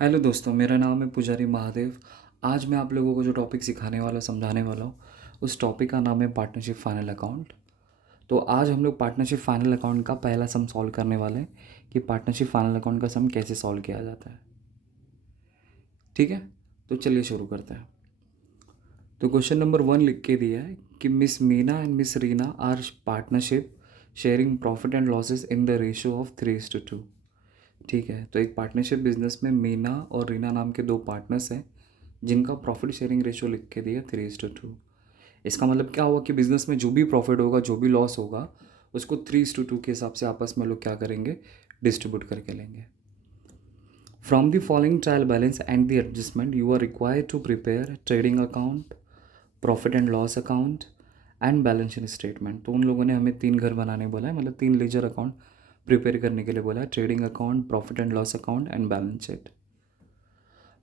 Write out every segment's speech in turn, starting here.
Hello दोस्तों, मेरा नाम है पुजारी महादेव। आज मैं आप लोगों को जो टॉपिक सिखाने वाला समझाने वाला हूँ, उस टॉपिक का नाम है पार्टनरशिप फाइनल अकाउंट। तो आज हम लोग पार्टनरशिप फाइनल अकाउंट का पहला सम सॉल्व करने वाले हैं कि पार्टनरशिप फाइनल अकाउंट का सम कैसे सॉल्व किया जाता है। ठीक है, तो चलिए शुरू करते हैं। तो क्वेश्चन नंबर 1 लिख के दिया है कि miss Meena and miss Reena are partnership sharing profit and losses in the ratio of 3:2। ठीक है, तो एक पार्टनरशिप बिजनेस में मीना और रीना नाम के दो पार्टनर्स हैं जिनका प्रॉफिट शेयरिंग रेशियो लिख के दिया 3:2। इसका मतलब क्या हुआ कि बिजनेस में जो भी प्रॉफिट होगा, जो भी लॉस होगा, उसको 3:2 के हिसाब से आपस में लोग क्या करेंगे, डिस्ट्रीब्यूट करके लेंगे। From the following trial balance and the adjustment you are required to prepare trading account, profit and loss account and balance sheet statement. तो उन लोगों ने हमें 3 घर बनाने बोला है, मतलब 3 लेजर अकाउंट प्रिपेयर करने के लिए बोला है, trading account, profit and loss account and balance sheet.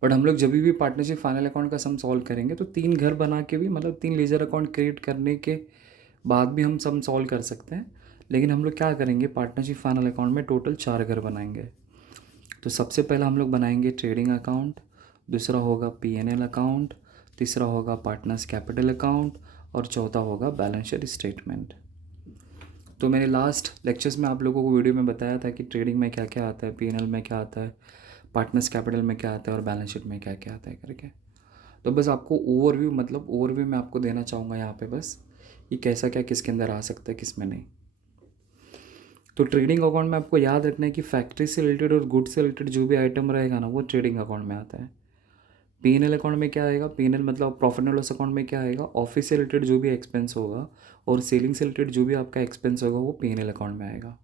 But हम लोग जब भी पार्टनरशिप फाइनल अकाउंट का सम सॉल्व करेंगे तो 3 घर बना के भी, मतलब 3 लेजर अकाउंट क्रिएट करने के बाद भी हम सम सॉल्व कर सकते हैं। लेकिन हम लोग क्या करेंगे, पार्टनरशिप फाइनल अकाउंट में टोटल 4 घर बनाएंगे। तो सबसे पहला हम लोग बनाएंगे ट्रेडिंग अकाउंट, दूसरा होगा P&L अकाउंट, तीसरा होगा पार्टनर्स कैपिटल अकाउंट और चौथा होगा बैलेंस शीट स्टेटमेंट। तो मैंने लास्ट लेक्चर्स में आप लोगों को वीडियो में बताया था कि ट्रेडिंग में क्या क्या आता है, P&L में क्या आता है, पार्टनर्स कैपिटल में क्या आता है और बैलेंस शीट में क्या क्या आता है करके। तो बस आपको ओवरव्यू, मतलब ओवरव्यू मैं आपको देना चाहूँगा यहाँ पे बस, कि कैसा क्या किसके अंदर आ सकता है, किस में नहीं। तो ट्रेडिंग अकाउंट में आपको याद रखना है कि फैक्ट्री से रिलेटेड और गुड से रिलेटेड जो भी आइटम रहेगा ना, वो ट्रेडिंग अकाउंट में आता है। P&L अकाउंट में क्या आएगा, P&L मतलब प्रॉफिट एंड लॉस अकाउंट में क्या आएगा, ऑफिस से रिलेटेड जो भी एक्सपेंस होगा और सेलिंग से रिलेटेड जो भी आपका एक्सपेंस होगा वो P&L अकाउंट में आएगा।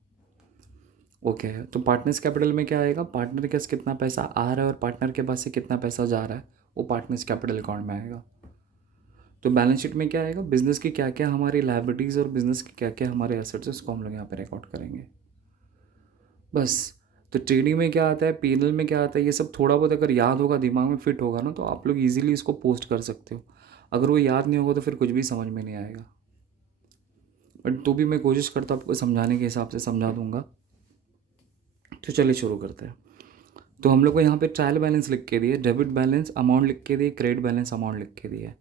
ओके, तो पार्टनर्स कैपिटल में क्या आएगा, पार्टनर के पास कितना पैसा आ रहा है और पार्टनर के पास से कितना पैसा जा रहा है, वो पार्टनर्स कैपिटल अकाउंट में आएगा। तो बैलेंस शीट में क्या आएगा, बिजनेस की क्या क्या हमारी लायबिलिटीज़ और बिजनेस के क्या क्या हमारे एसेट्स, उसको हम लोग यहाँ पे रिकॉर्ड करेंगे बस। तो ट्रेडिंग में क्या आता है, P&L में क्या आता है, ये सब थोड़ा बहुत अगर याद होगा, दिमाग में फिट होगा ना, तो आप लोग इजीली इसको पोस्ट कर सकते हो। अगर वो याद नहीं होगा तो फिर कुछ भी समझ में नहीं आएगा। बट तो भी मैं कोशिश करता हूँ आपको समझाने के हिसाब से समझा दूंगा। तो चलिए शुरू करते हैं। तो हम लोग को यहाँ पे ट्रायल बैलेंस लिख के दिए, डेबिट बैलेंस अमाउंट लिख के दिए, क्रेडिट बैलेंस अमाउंट लिख के दिए।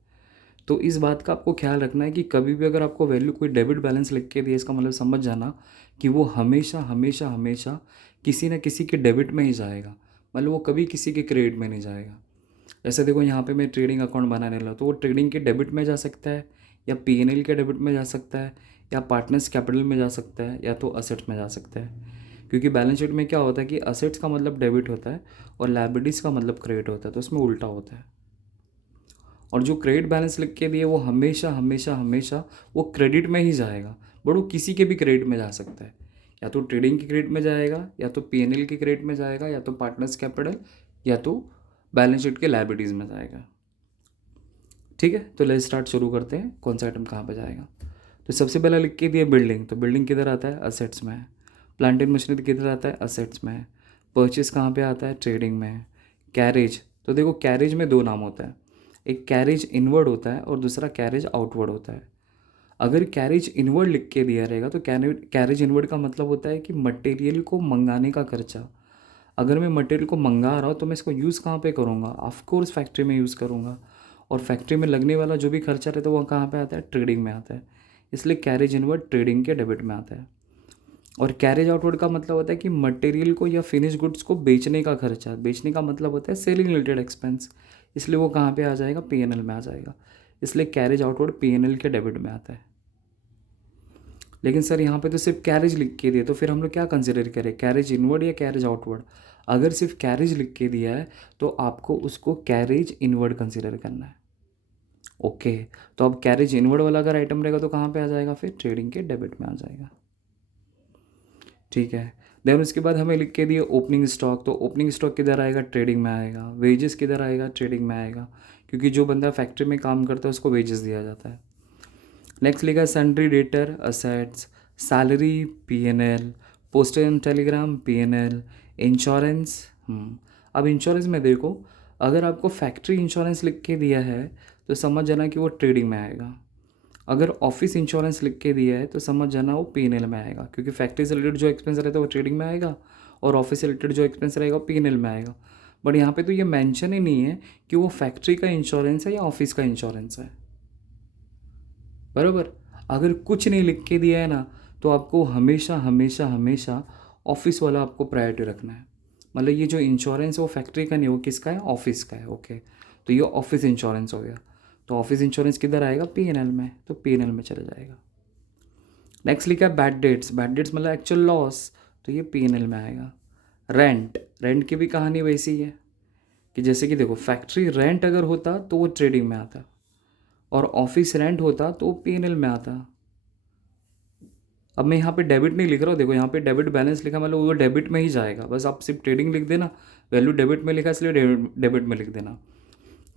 तो इस बात का आपको ख्याल रखना है कि कभी भी अगर आपको वैल्यू कोई डेबिट बैलेंस लिख के दिए, इसका मतलब समझ जाना कि वो हमेशा हमेशा हमेशा किसी न किसी के डेबिट में ही जाएगा, मतलब वो कभी किसी के क्रेडिट में नहीं जाएगा। जैसे देखो यहाँ पे मैं ट्रेडिंग अकाउंट बनाने लगा, तो वो ट्रेडिंग के डेबिट में जा सकता है, या P&L के डेबिट में जा सकता है, या पार्टनर्स कैपिटल में जा सकता है, या तो असेट्स में जा सकता है। क्योंकि बैलेंस शीट में क्या होता है कि असेट्स का मतलब डेबिट होता है और लायबिलिटीज़ का मतलब क्रेडिट होता है, तो उसमें उल्टा होता है। और जो क्रेडिट बैलेंस लिख के दिए वो हमेशा हमेशा हमेशा वो क्रेडिट में ही जाएगा, बट वो किसी के भी क्रेडिट में जा सकता है। या तो ट्रेडिंग के क्रेडिट में जाएगा, या तो P&L के क्रेडिट में जाएगा, या तो पार्टनर्स कैपिटल, या तो बैलेंस शीट के लायबिलिटीज़ में जाएगा। ठीक है, तो लेट्स स्टार्ट, शुरू करते हैं कौन सा आइटम कहाँ पे जाएगा। तो सबसे पहला लिख के दिया बिल्डिंग, तो बिल्डिंग किधर आता है, असेट्स में। प्लांट एंड मशीनरी किधर आता है, असेट्स में। परचेस कहाँ पे आता है, ट्रेडिंग में। कैरेज, तो देखो कैरेज में दो नाम होता है, एक कैरेज इनवर्ड होता है और दूसरा कैरेज आउटवर्ड होता है। अगर कैरेज इनवर्ड लिख के दिया रहेगा तो कैरेज इनवर्ड का मतलब होता है कि मटेरियल को मंगाने का खर्चा। अगर मैं मटेरियल को मंगा रहा हूँ तो मैं इसको यूज़ कहाँ पे करूँगा, ऑफ कोर्स फैक्ट्री में यूज़ करूँगा। और फैक्ट्री में लगने वाला जो भी खर्चा रहता है वो कहाँ पे आता है, ट्रेडिंग में आता है। इसलिए कैरेज इनवर्ड ट्रेडिंग के डेबिट में आता है। और कैरेज आउटवर्ड का मतलब होता है कि मटेरियल को या फिनिश गुड्स को बेचने का खर्चा, बेचने का मतलब होता है सेलिंग रिलेटेड एक्सपेंस, इसलिए वो कहाँ पे आ जाएगा, P&L में आ जाएगा। इसलिए कैरेज आउटवर्ड P&L के डेबिट में आता है। लेकिन सर यहाँ पे तो सिर्फ कैरेज लिख के दिए, तो फिर हम लोग क्या कंसिडर करें, कैरेज इनवर्ड या कैरेज आउटवर्ड। अगर सिर्फ कैरेज लिख के दिया है तो आपको उसको कैरेज इनवर्ड कंसिडर करना है। ओके, तो अब कैरेज इनवर्ड वाला अगर आइटम रहेगा तो कहाँ पे आ जाएगा, फिर ट्रेडिंग के डेबिट में आ जाएगा। ठीक है, देन उसके बाद हमें लिख के दिए ओपनिंग स्टॉक, तो ओपनिंग स्टॉक किधर आएगा, ट्रेडिंग में आएगा। वेजेस किधर आएगा, ट्रेडिंग में आएगा, क्योंकि जो बंदा फैक्ट्री में काम करता है उसको वेजेस दिया जाता है। नेक्स्ट लिखा है sundry debtor assets, salary P&L, postal and Telegram P&L, insurance. अब इंश्योरेंस में देखो, अगर आपको फैक्ट्री इंश्योरेंस लिख के दिया है तो समझ जाना कि वो ट्रेडिंग में आएगा। अगर ऑफिस इंश्योरेंस लिख के दिया है तो समझ जाना वो P&L में आएगा, क्योंकि फैक्ट्री से रिलेटेड जो एक्सपेंस रहता है वो ट्रेडिंग में आएगा और ऑफिस से रिलेटेड जो एक्सपेंस रहेगा वो P&L में आएगा। बट यहाँ पे तो ये मेंशन ही नहीं है कि वो फैक्ट्री का इंश्योरेंस है या ऑफिस का इंश्योरेंस है, बराबर। अगर कुछ नहीं लिख के दिया है ना, तो आपको हमेशा हमेशा हमेशा ऑफिस वाला आपको प्रायोरिटी रखना है। मतलब ये जो इंश्योरेंस है वो फैक्ट्री का नहीं, वो किसका है, ऑफिस का है। ओके, तो ये ऑफिस इंश्योरेंस हो गया। तो ऑफिस इंश्योरेंस किधर आएगा, P&L में, तो P&L में चला जाएगा। नेक्स्ट लिखा है बैड डेट्स। बैड डेट्स मतलब एक्चुअल लॉस, तो ये P&L में आएगा। रेंट, रेंट की भी कहानी वैसी ही है कि जैसे कि देखो, फैक्ट्री रेंट अगर होता तो वो ट्रेडिंग में आता, और ऑफिस रेंट होता तो वो P&L में आता। अब मैं यहाँ पे डेबिट नहीं लिख रहा हूँ, देखो यहाँ पे डेबिट बैलेंस लिखा, मतलब वो डेबिट में ही जाएगा। बस आप सिर्फ ट्रेडिंग लिख देना, वैल्यू डेबिट में लिखा इसलिए डेबिट में लिख देना।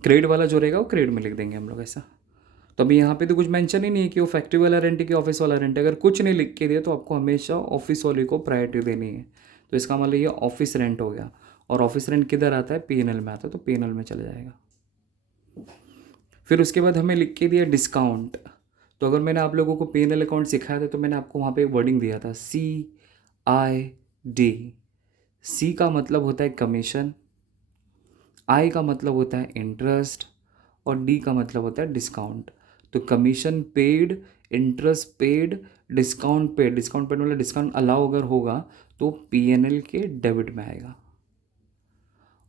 क्रेडिट वाला जो रहेगा वो क्रेडिट में लिख देंगे हम लोग, ऐसा। तो अभी यहाँ पे तो कुछ मेंशन ही नहीं है कि वो फैक्ट्री वाला रेंट है कि ऑफिस वाला रेंट है। अगर कुछ नहीं लिख के दिया तो आपको हमेशा ऑफिस वाले को प्रायोरिटी देनी है। तो इसका मतलब ये ऑफिस रेंट हो गया, और ऑफिस रेंट किधर आता है, P&L में आता है, तो P&L में चला जाएगा। फिर उसके बाद हमें लिख के दिया डिस्काउंट। तो अगर मैंने आप लोगों को P&L अकाउंट सिखाया था तो मैंने आपको वहाँ पे एक वर्डिंग दिया था, CID। C का मतलब होता है कमीशन, I का मतलब होता है इंटरेस्ट, और D का मतलब होता है डिस्काउंट। तो commission paid, interest paid, discount paid. Discount paid मतलब डिस्काउंट अलाउ अगर होगा तो P&L के डेबिट में आएगा।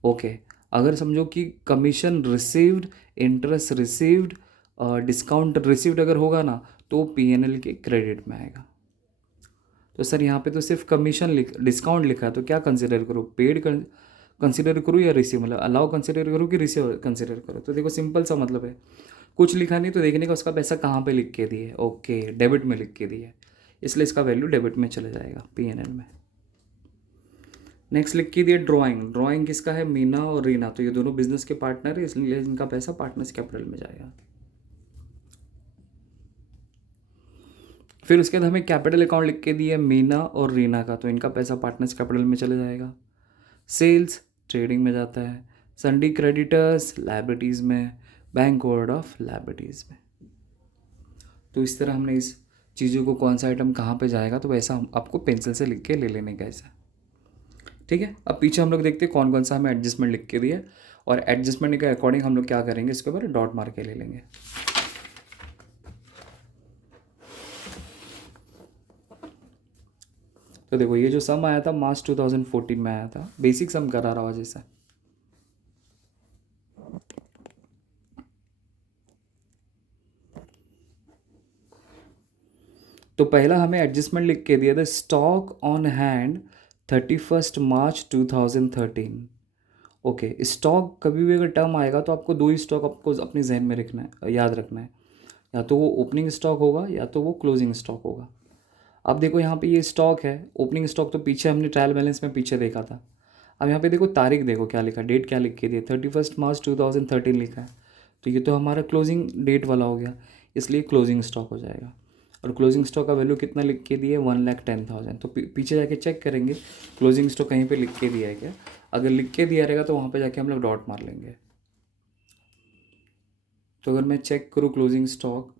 ओके, अगर समझो कि commission received, interest received, discount received अगर होगा ना, तो P&L के क्रेडिट में आएगा। तो सर यहाँ पे तो सिर्फ कमीशन डिस्काउंट लिखा है, तो क्या कंसिडर करो, पेड कंसिडर करूँ या रिसीव, मतलब अलाउ कंसिडर करूँ कि रिसीव कंसिडर करो। तो देखो सिंपल सा मतलब है, कुछ लिखा नहीं तो देखने का उसका पैसा कहाँ पे लिख के दिए, ओके डेबिट में लिख के दिए, इसलिए इसका वैल्यू डेबिट में चले जाएगा P&L में। नेक्स्ट लिख के दिए ड्राइंग। ड्राइंग किसका है, मीना और रीना, तो ये दोनों बिजनेस के पार्टनर है, इसलिए इनका पैसा पार्टनर्स कैपिटल में जाएगा। फिर उसके बाद हमें कैपिटल अकाउंट लिख के दिए मीना और रीना का, तो इनका पैसा पार्टनर्स कैपिटल में चले जाएगा। सेल्स ट्रेडिंग में जाता है, सन्डी क्रेडिटर्स लाइबिलिटीज़ में, बैंक ओवरहेड ऑफ लाइबिलिटीज़ में। तो इस तरह हमने इस चीज़ों को कौन सा आइटम कहाँ पे जाएगा, तो वैसा हम आपको पेंसिल से लिख के ले लेने का ऐसा, ठीक है। अब पीछे हम लोग देखते हैं कौन कौन सा हमें एडजस्टमेंट लिख के दिया, और एडजस्टमेंट के अकॉर्डिंग हम लोग क्या करेंगे, इसके ऊपर डॉट मार के ले लेंगे। तो देखो ये जो सम आया था मार्च 2014 में आया था, बेसिक सम करा रहा जैसा। तो पहला हमें एडजस्टमेंट लिख के दिया था, stock on hand 31 March 2013। Okay, stock कभी भी अगर टर्म आएगा तो आपको दो ही स्टॉक आपको अपने जहन में रखना है, याद रखना है, या तो वो ओपनिंग स्टॉक होगा या तो वो क्लोजिंग स्टॉक होगा। अब देखो यहाँ पे ये स्टॉक है, ओपनिंग स्टॉक तो पीछे हमने ट्रायल बैलेंस में पीछे देखा था। अब यहाँ पे देखो तारीख, देखो क्या लिखा, डेट क्या लिख के दिया, 31 मार्च 2013 लिखा है, तो ये तो हमारा क्लोजिंग डेट वाला हो गया, इसलिए क्लोजिंग स्टॉक हो जाएगा। और क्लोजिंग स्टॉक का वैल्यू कितना लिख के दिया है, 1,10,000। तो पीछे जाके चेक करेंगे क्लोजिंग स्टॉक कहीं पे लिख के दिया है क्या। अगर लिख के दिया रहेगा तो वहाँ पे जाके हम लोग डॉट मार लेंगे। तो अगर मैं चेक करूँ क्लोजिंग स्टॉक,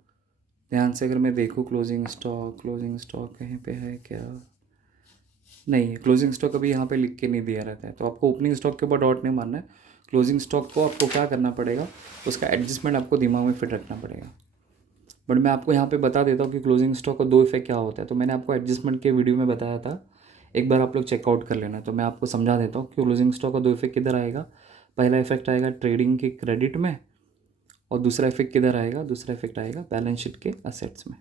ध्यान से अगर मैं देखूँ क्लोजिंग स्टॉक कहीं पे है क्या, नहीं है। क्लोजिंग स्टॉक अभी यहाँ पे लिख के नहीं दिया रहता है, तो आपको ओपनिंग स्टॉक के ऊपर डॉट नहीं मारना है। क्लोजिंग स्टॉक को आपको क्या करना पड़ेगा, उसका एडजस्टमेंट आपको दिमाग में फिट रखना पड़ेगा। बट मैं आपको यहाँ पे बता देता हूँ कि क्लोजिंग स्टॉक का दो इफेक्ट क्या होता है। तो मैंने आपको एडजस्टमेंट के वीडियो में बताया था, एक बार आप लोग चेकआउट कर लेना। तो मैं आपको समझा देता हूँ कि क्लोजिंग स्टॉक का दो इफेक्ट किधर आएगा। पहला इफेक्ट आएगा ट्रेडिंग के क्रेडिट में, और दूसरा इफेक्ट किधर आएगा, दूसरा इफेक्ट आएगा बैलेंस शीट के असेट्स में।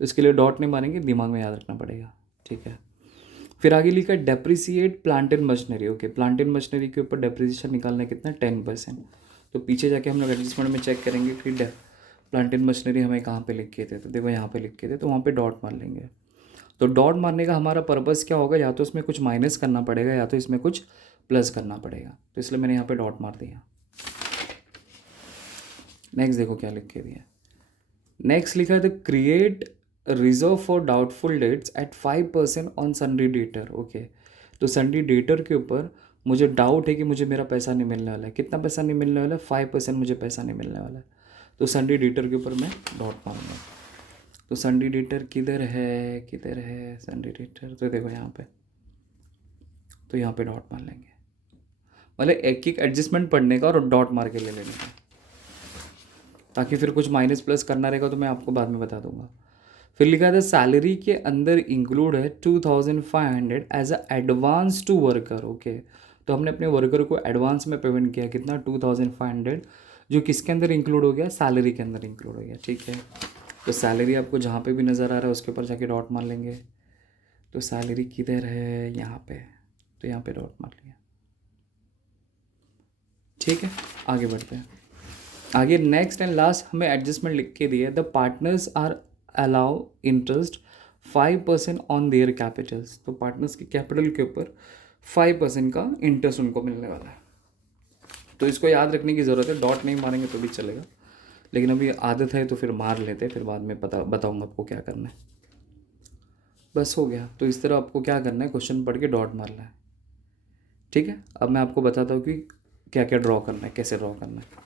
तो इसके लिए डॉट नहीं मारेंगे, दिमाग में याद रखना पड़ेगा, ठीक है। फिर आगे लिखा depreciate plant and machinery. Okay, plant and machinery के ऊपर डेप्रिसिएशन निकालना है कितना, 10%। तो पीछे जाके हम लोग एडजस्टमेंट में चेक करेंगे कि प्लांट एंड मशीनरी हमें कहाँ पे लिख के थे, तो देखो यहाँ पे लिख के थे, तो वहाँ पे डॉट मार लेंगे। तो डॉट मारने का हमारा पर्पज़ क्या होगा, या तो इसमें कुछ माइनस करना पड़ेगा या तो इसमें कुछ प्लस करना पड़ेगा, तो इसलिए मैंने यहाँ पे डॉट मार दिया। नेक्स्ट देखो क्या लिख के दिया, नेक्स्ट लिखा है create reserve for doubtful debts at 5% on sundry debtor. Okay, तो सन्डी डेटर के ऊपर मुझे डाउट है कि मुझे मेरा पैसा नहीं मिलने वाला है। कितना पैसा नहीं मिलने वाला है, 5% मुझे पैसा नहीं मिलने वाला है। तो सन्डी डेटर के ऊपर मैं डॉट मारूंगा। तो सन्डी डेटर किधर है, किधर है सन्डी डेटर, तो देखो यहाँ पे, तो यहाँ पे डॉट मार लेंगे। मतलब एक एक एडजस्टमेंट पढ़ने का और डॉट मार के ले लेने का, ताकि फिर कुछ माइनस प्लस करना रहेगा तो मैं आपको बाद में बता दूंगा। फिर लिखा था सैलरी के अंदर इंक्लूड है 2500 as a advance to worker. Okay, तो हमने अपने वर्कर को एडवांस में पेमेंट किया कितना, 2500, जो किसके अंदर इंक्लूड हो गया, सैलरी के अंदर इंक्लूड हो गया। ठीक है, तो सैलरी आपको जहाँ पे भी नज़र आ रहा है उसके ऊपर जाके डॉट मार लेंगे। तो सैलरी किधर है, यहाँ पे, तो यहाँ पे डॉट मार लिया। ठीक है, आगे बढ़ते हैं। आगे नेक्स्ट एंड लास्ट हमें एडजस्टमेंट लिख के दिया, the partners are allow interest 5% on their capitals. तो पार्टनर्स के कैपिटल के ऊपर 5% का इंटरेस्ट उनको मिलने वाला है। तो इसको याद रखने की ज़रूरत है, डॉट नहीं मारेंगे तो भी चलेगा, लेकिन अभी आदत है तो फिर मार लेते हैं, फिर बाद में बताऊंगा आपको क्या करना है। बस हो गया। तो इस तरह आपको क्या करना है, क्वेश्चन पढ़ के डॉट मारना है। ठीक है, अब मैं आपको बताता हूँ कि क्या क्या ड्रॉ करना है, कैसे ड्रॉ करना है।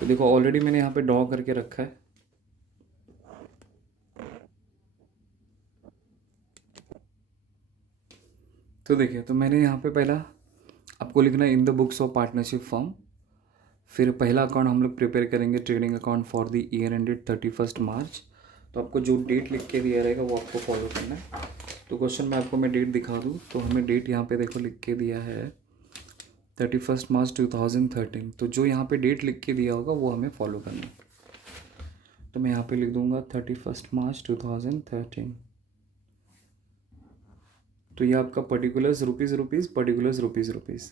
तो देखो ऑलरेडी मैंने यहाँ पे ड्रॉ करके रखा है। तो देखिए, तो मैंने यहाँ पे पहला आपको लिखना है in the books of partnership firm. फिर पहला अकाउंट हम लोग प्रिपेयर करेंगे trading account for the year ended 31 मार्च। तो आपको जो डेट लिख के दिया रहेगा वो आपको फॉलो करना है। तो क्वेश्चन में आपको मैं डेट दिखा दूँ, तो हमें डेट यहाँ पे देखो लिख के दिया है 31 मार्च 2013। तो जो यहाँ पे डेट लिख के दिया होगा वो हमें फॉलो करना है। तो मैं यहाँ पे लिख दूंगा 31 मार्च 2013। तो ये आपका particulars rupees rupees, particulars rupees rupees.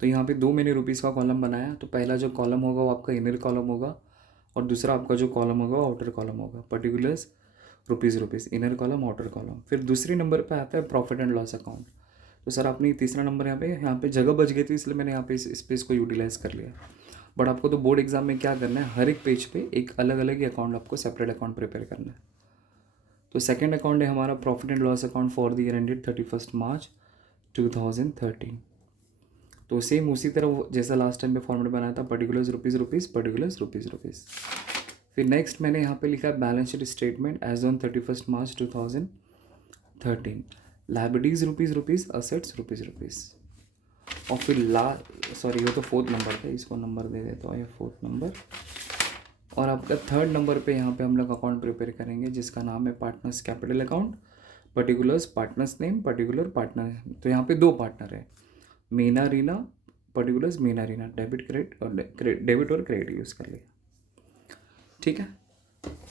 तो यहाँ पे दो मैंने रुपीज़ का कॉलम बनाया। तो पहला जो कॉलम होगा वो आपका इनर कॉलम होगा, और दूसरा आपका जो कॉलम होगा वो आउटर कॉलम होगा। Particulars rupees rupees, inner column outer column. फिर दूसरी नंबर पे आता है प्रॉफिट एंड लॉस अकाउंट। तो सर आपने तीसरा नंबर यहाँ पे जगह बच गई थी, इसलिए मैंने यहाँ पे इस स्पेस को यूटिलाइज़ कर लिया। बट आपको तो बोर्ड एग्जाम में क्या करना है, हर एक पेज पे एक अलग अलग ही अकाउंट, आपको सेपरेट अकाउंट प्रिपेयर करना है। तो सेकेंड अकाउंट है हमारा profit and loss account for the year ended 31 March 2013। तो सेम उसी तरह जैसा लास्ट टाइम पे फॉर्मेट बनाया था, particulars rupees rupees, particulars rupees rupees. फिर नेक्स्ट मैंने यहाँ पे लिखा है balance sheet statement as on 31 March 2013। Liabilities rupees rupees, assets rupees rupees. और फिर सॉरी ये तो फोर्थ नंबर था, इसको नंबर दे देता हूँ, ये फोर्थ नंबर। और आपका थर्ड नंबर पे यहाँ पे हम लोग अकाउंट प्रिपेयर करेंगे जिसका नाम है partners capital account, particulars partners name, particular partner. तो यहाँ पे दो पार्टनर है, Meena Reena, particulars Meena Reena, debit credit और डेबिट और क्रेडिट यूज़ कर लिया। ठीक है,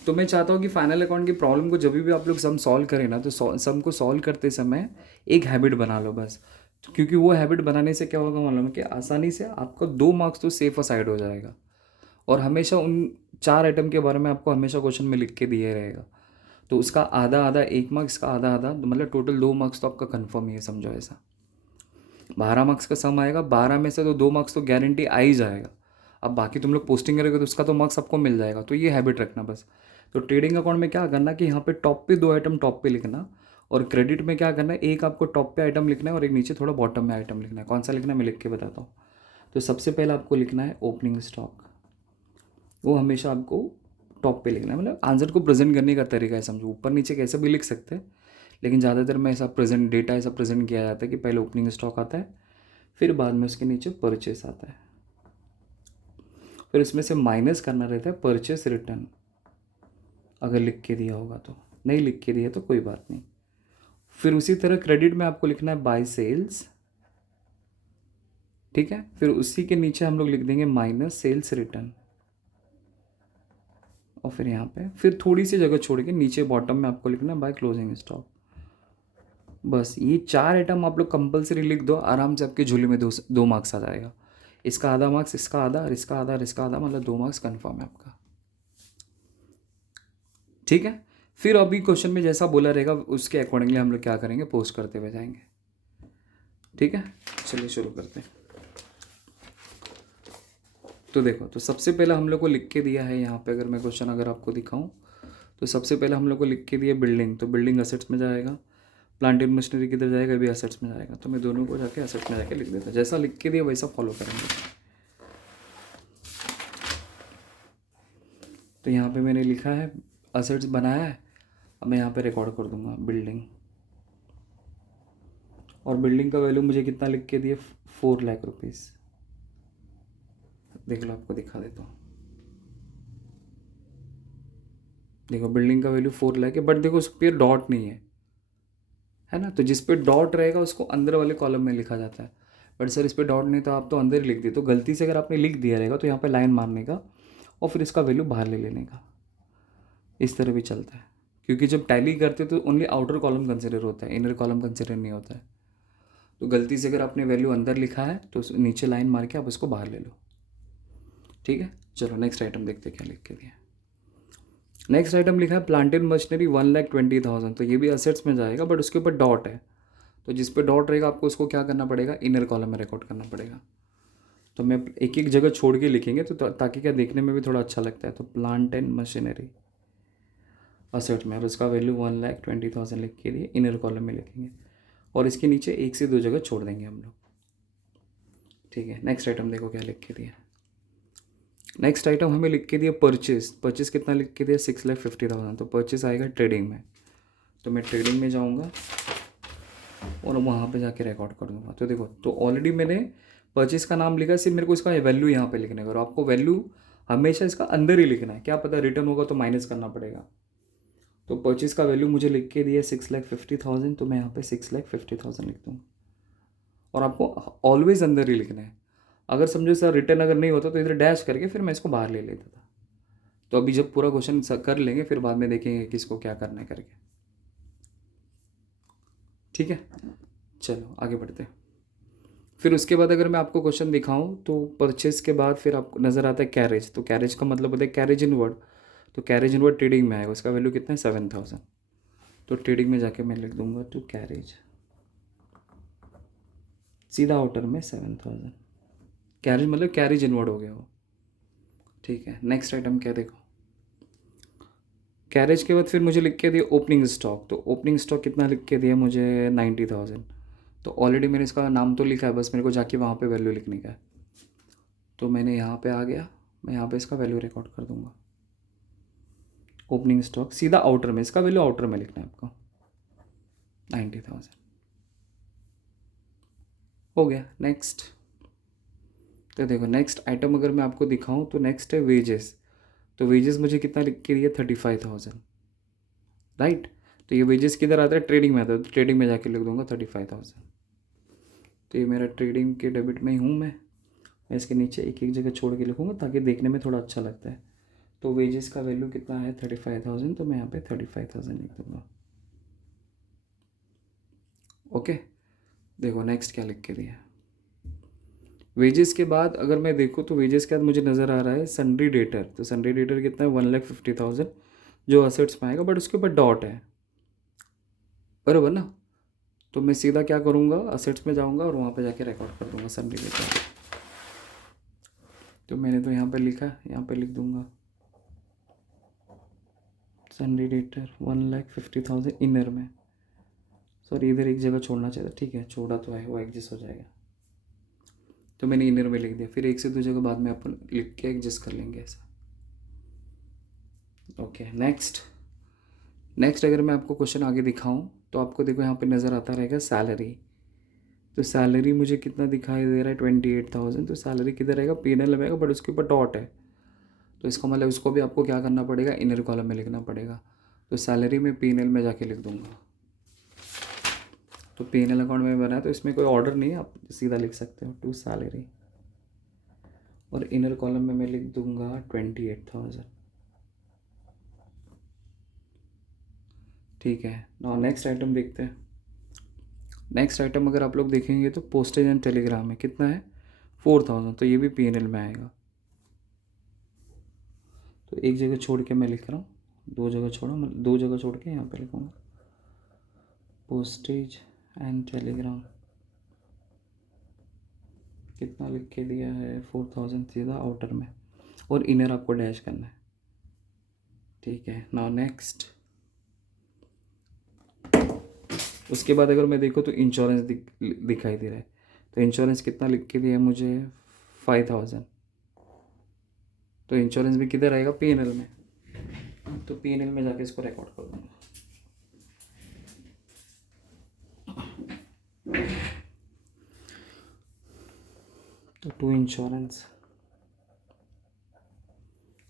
तो मैं चाहता हूँ कि फाइनल अकाउंट की प्रॉब्लम को जब भी आप लोग सम सॉल्व करें ना, तो सम को सॉल्व करते समय एक हैबिट बना लो बस। क्योंकि वो हैबिट बनाने से क्या होगा मालूम है कि आसानी से आपका 2 मार्क्स तो सेफ असाइड हो जाएगा। और हमेशा उन 4 आइटम के बारे में आपको हमेशा क्वेश्चन में लिख के दिया रहेगा। तो उसका आधा आधा 1 मार्क्स का, आधा आधा, मतलब टोटल 2 मार्क्स तो आपका कन्फर्म ही है, समझो ऐसा। 12 मार्क्स का सम आएगा, 12 में से तो 2 मार्क्स तो गारंटी आ ही जाएगा। अब बाकी तुम लोग पोस्टिंग करोगे तो उसका तो मार्क्स आपको मिल जाएगा। तो ये हैबिट रखना बस। तो ट्रेडिंग अकाउंट में क्या करना कि यहाँ पे टॉप पे 2 आइटम टॉप पे लिखना, और क्रेडिट में क्या करना है, एक आपको टॉप पे आइटम लिखना है और एक नीचे थोड़ा बॉटम में आइटम लिखना है। कौन सा लिखना है मैं लिख के बताता हूँ। तो सबसे पहले आपको लिखना है ओपनिंग स्टॉक, वो हमेशा आपको टॉप पे लिखना है। मतलब आंसर को प्रेजेंट करने का तरीका है, समझो ऊपर नीचे कैसे भी लिख सकते हैं, लेकिन ज़्यादातर में ऐसा प्रेजेंट डेटा ऐसा प्रेजेंट किया जाता है कि पहले ओपनिंग स्टॉक आता है, फिर बाद में उसके नीचे परचेस आता है, फिर इसमें से माइनस करना रहता है परचेस रिटर्न, अगर लिख के दिया होगा तो। नहीं लिख के दिया तो कोई बात नहीं। फिर उसी तरह क्रेडिट में आपको लिखना है बाय सेल्स। ठीक है, फिर उसी के नीचे हम लोग लिख देंगे माइनस सेल्स रिटर्न। और फिर यहाँ पे फिर थोड़ी सी जगह छोड़ के नीचे बॉटम में आपको लिखना है बाय क्लोजिंग स्टॉक। बस ये 4 आइटम आप लोग कंपलसरी लिख दो, आराम से आपके झोली में 2 मार्क्स आ जाएगा। इसका आधा मार्क्स, इसका आधा, और इसका आधा, और इसका आधा, मतलब 2 मार्क्स कन्फर्म है आपका। ठीक है, फिर अभी क्वेश्चन में जैसा बोला रहेगा उसके अकॉर्डिंगली हम लोग क्या करेंगे, पोस्ट करते हुए जाएंगे। ठीक है, चलिए शुरू करते हैं। तो देखो, तो सबसे पहले हम लोग को लिख के दिया है यहाँ पे, अगर मैं क्वेश्चन अगर आपको दिखाऊं, तो सबसे पहले हम लोग को लिख के दिया बिल्डिंग। तो बिल्डिंग असेट्स में जाएगा, प्लांट एंड मशीनरी किधर जाएगा, भी असेट्स में जाएगा। तो मैं दोनों को जाके असेट्स में जाके लिख देता, जैसा लिख के दिया वैसा फॉलो करेंगे। तो यहाँ पे मैंने लिखा है असेट्स बनाया है, अब मैं यहाँ पे रिकॉर्ड कर दूंगा बिल्डिंग। और बिल्डिंग का वैल्यू मुझे कितना लिख के दिए 4 लाख रुपीज़। देख लो, आपको दिखा देता हूँ। देखो बिल्डिंग का वैल्यू 4 लाख है, बट देखो उस पर डॉट नहीं है ना, तो जिस पे डॉट रहेगा उसको अंदर वाले कॉलम में लिखा जाता है। बट सर इस पे डॉट नहीं, तो आप तो अंदर ही लिख दिए। तो गलती से अगर आपने लिख दिया रहेगा तो यहाँ पे लाइन मारने का और फिर इसका वैल्यू बाहर ले लेने का, इस तरह भी चलता है। क्योंकि जब टैली करते हो तो ओनली आउटर कॉलम कंसिडर होता है, इनर कॉलम कंसिडर नहीं होता है। तो गलती से अगर आपने वैल्यू अंदर लिखा है तो नीचे लाइन मार के आप उसको बाहर ले लो। ठीक है, चलो नेक्स्ट आइटम देखते हैं क्या लिख के दिया। नेक्स्ट आइटम लिखा है प्लांट एंड मशीनरी 1,20,000। तो ये भी असेट्स में जाएगा, बट उसके ऊपर डॉट है। तो जिस पे डॉट रहेगा आपको उसको क्या करना पड़ेगा, इनर कॉलम में रिकॉर्ड करना पड़ेगा। तो मैं एक एक जगह छोड़ के लिखेंगे तो ताकि क्या देखने में भी थोड़ा अच्छा लगता है। तो प्लांट एंड मशीनरी असेट में, और उसका वैल्यू 1,20,000 लिख के लिए इनर कॉलम में लिखेंगे, और इसके नीचे 1 से 2 जगह छोड़ देंगे हम लोग। ठीक है, नेक्स्ट आइटम देखो क्या लिख के दिया। नेक्स्ट आइटम हमें लिख के दिया परचेज। परचेज कितना लिख के दिया 6,50,000। तो परचेज आएगा ट्रेडिंग में। तो मैं ट्रेडिंग में जाऊँगा और वहाँ पे जाके रिकॉर्ड कर दूँगा। तो देखो, तो ऑलरेडी मैंने परचेज का नाम लिखा, सिर्फ मेरे को इसका वैल्यू यहाँ पे लिखने का, और आपको वैल्यू हमेशा इसका अंदर ही लिखना है। क्या पता रिटर्न होगा तो माइनस करना पड़ेगा। तो परचेज का वैल्यू मुझे लिख के दिया 6,50,000। तो मैं यहाँ पे 6,50,000 लिख दूँ, और आपको ऑलवेज अंदर ही लिखना है। अगर समझो सर रिटर्न अगर नहीं होता तो इधर डैश करके फिर मैं इसको बाहर ले लेता था। तो अभी जब पूरा क्वेश्चन कर लेंगे फिर बाद में देखेंगे कि इसको क्या करना है करके। ठीक है, चलो आगे बढ़ते हैं। फिर उसके बाद अगर मैं आपको क्वेश्चन दिखाऊं तो परचेज के बाद फिर आपको नज़र आता है कैरेज। तो कैरेज का मतलब होता है कैरेज इनवर्ड। तो कैरेज इनवर्ड ट्रेडिंग में आएगा, उसका वैल्यू कितना है 7,000। तो ट्रेडिंग में जाके मैं लिख दूंगा टू कैरेज, सीधा आउटर में 7,000। कैरेज मतलब कैरेज इनवर्ड हो गया वो। ठीक है, नेक्स्ट आइटम क्या देखो। कैरेज के बाद फिर मुझे लिख के दिया ओपनिंग स्टॉक। तो ओपनिंग स्टॉक कितना लिख के दिया मुझे 90,000। तो ऑलरेडी मैंने इसका नाम तो लिखा है, बस मेरे को जाके वहाँ पे वैल्यू लिखने का है। तो मैंने यहाँ पे आ गया, मैं यहाँ पे इसका वैल्यू रिकॉर्ड कर दूंगा। ओपनिंग स्टॉक सीधा आउटर में, इसका वैल्यू आउटर में लिखना है आपको 90,000। हो गया। नेक्स्ट, तो देखो नेक्स्ट आइटम अगर मैं आपको दिखाऊं तो नेक्स्ट है वेजेस। तो वेजेस मुझे कितना लिख के दिया 35,000, राइट। तो ये वेजेस किधर आता है, ट्रेडिंग में आता है। तो ट्रेडिंग में जाके लिख दूंगा 35,000। तो ये मेरा ट्रेडिंग के डेबिट में ही हूँ मैं इसके नीचे एक एक जगह छोड़ के लिखूँगा ताकि देखने में थोड़ा अच्छा लगता है। तो वेजेस का वैल्यू कितना है 35,000। तो मैं यहाँ पे 35,000 लिख दूँगा। ओके, देखो नेक्स्ट क्या लिख के दिया। वेजेस के बाद अगर मैं देखूँ तो वेजेस के बाद मुझे नज़र आ रहा है सन्ड्री डेटर। तो सन्ड्री डेटर कितना है 1,50,000 जो असेट्स में आएगा, बट उसके ऊपर डॉट है, बराबर ना। तो मैं सीधा क्या करूँगा, असेट्स में जाऊँगा और वहाँ पे जाके रिकॉर्ड कर दूँगा सन्ड्री डेटर। तो मैंने तो यहाँ पे लिखा, यहाँ पे लिख दूँगा सन्ड्री डेटर 1,50,000 इनर में। सॉरी इधर एक जगह छोड़ना चाहिए था, ठीक है छोड़ा तो है, वो एडजस्ट हो जाएगा। तो मैंने इनर में लिख दिया, फिर 1 से 2 जगह बाद में अपन लिख के एडजस्ट कर लेंगे ऐसा। ओके, नेक्स्ट अगर मैं आपको क्वेश्चन आगे दिखाऊं तो आपको देखो यहाँ पे नज़र आता रहेगा सैलरी। तो सैलरी मुझे कितना दिखाई दे रहा है 28,000। तो सैलरी किधर रहेगा, P&L में, बट उसके ऊपर डॉट है। तो इसका मतलब उसको भी आपको क्या करना पड़ेगा, इनर कॉलम में लिखना पड़ेगा। तो सैलरी में P&L में जाके लिख दूंगा। तो P&L अकाउंट में बना है तो इसमें कोई ऑर्डर नहीं है, आप सीधा लिख सकते हो टू सैलरी, और इनर कॉलम में मैं लिख दूंगा 28,000। ठीक है, नाउ नेक्स्ट आइटम देखते हैं। नेक्स्ट आइटम अगर आप लोग देखेंगे तो पोस्टेज एंड टेलीग्राम में कितना है 4,000। तो ये भी P&L में आएगा। तो एक जगह छोड़ के मैं लिख रहा हूँ, 2 जगह छोड़ा, मैं 2 जगह छोड़ के यहाँ पे लिखूँगा पोस्टेज एंड टेलीग्राम। कितना लिख के दिया है 4,000 सीधा आउटर में, और इनर आपको डैश करना है। ठीक है, नाउ नेक्स्ट। उसके बाद अगर मैं देखूँ तो इंश्योरेंस दिखाई दे रहा है। तो इंश्योरेंस कितना लिख के दिया है मुझे 5,000। तो इंश्योरेंस भी किधर आएगा P&L में। तो P&L में जाके इसको रिकॉर्ड कर दूँगा। तो 2 इंश्योरेंस,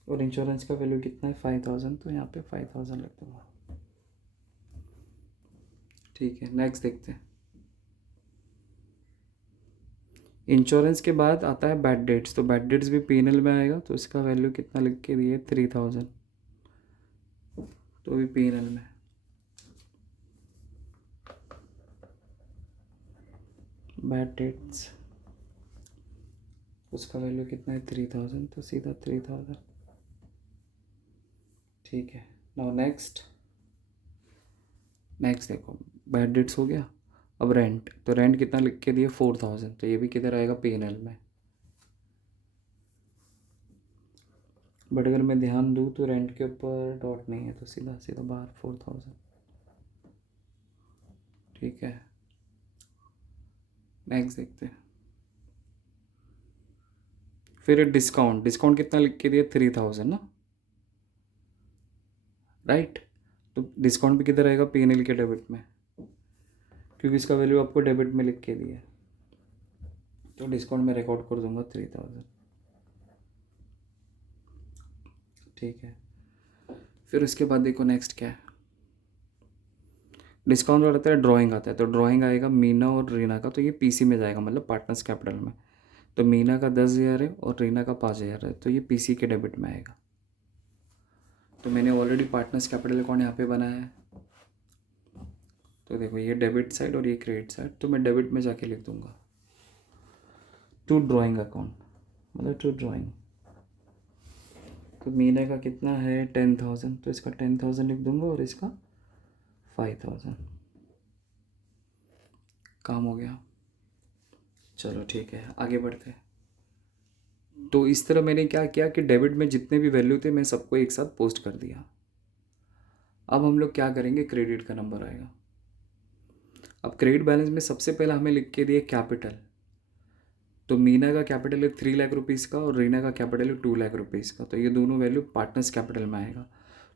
और इंश्योरेंस का वैल्यू कितना है 5000, तो यहाँ पे 5000 लिख दूँगा। ठीक है, नेक्स्ट देखते हैं। इंश्योरेंस के बाद आता है बैड डेट्स, तो बैड डेट्स भी पीएनएल में आएगा, तो इसका वैल्यू कितना लिख के दिए 3000, तो भी पीएनएल में। बैड डेट्स, उसका वैल्यू कितना है 3000, तो सीधा 3000। ठीक है, नाउ नेक्स्ट देखो, बैड डेट्स हो गया। अब रेंट, तो रेंट कितना लिख के दिए 4000, तो ये भी किधर आएगा पीएनएल में। बट अगर मैं ध्यान दूँ तो रेंट के ऊपर डॉट नहीं है, तो सीधा सीधा बाहर 4000। ठीक है, नेक्स्ट देखते हैं। फिर डिस्काउंट, कितना लिख के दिया 3000 ना, राइट। तो डिस्काउंट भी किधर आएगा पीएनएल के डेबिट में, क्योंकि इसका वैल्यू आपको डेबिट में लिख के दिया है, तो डिस्काउंट में रिकॉर्ड कर दूंगा 3000। ठीक है, फिर उसके बाद देखो नेक्स्ट क्या है। डिस्काउंट रहता है, ड्राइंग आता है, तो ड्राइंग आएगा मीना और रीना का, तो ये पीसी में जाएगा, मतलब पार्टनर्स कैपिटल में। तो मीना का 10,000 है और रीना का 5,000 है, तो ये पीसी के डेबिट में आएगा। तो मैंने ऑलरेडी पार्टनर्स कैपिटल अकाउंट यहाँ पे बनाया है, तो देखो ये डेबिट साइड और ये क्रेडिट साइड, तो मैं डेबिट में जाके लिख दूंगा टू ड्राइंग अकाउंट, मतलब टू ड्राइंग। तो मीना का कितना है 10,000, तो इसका 10,000 लिख दूंगा और इसका 5,000। काम हो गया। चलो ठीक है, आगे बढ़ते हैं। तो इस तरह मैंने क्या किया कि डेबिट में जितने भी वैल्यू थे मैं सबको एक साथ पोस्ट कर दिया। अब हम लोग क्या करेंगे, क्रेडिट का नंबर आएगा। अब क्रेडिट बैलेंस में सबसे पहले हमें लिख के दिए कैपिटल, तो मीना का कैपिटल है 3 लाख रुपीज़ का और रीना का कैपिटल है 2 लाख रुपीज़ का, तो ये दोनों वैल्यू पार्टनर्स कैपिटल में आएगा।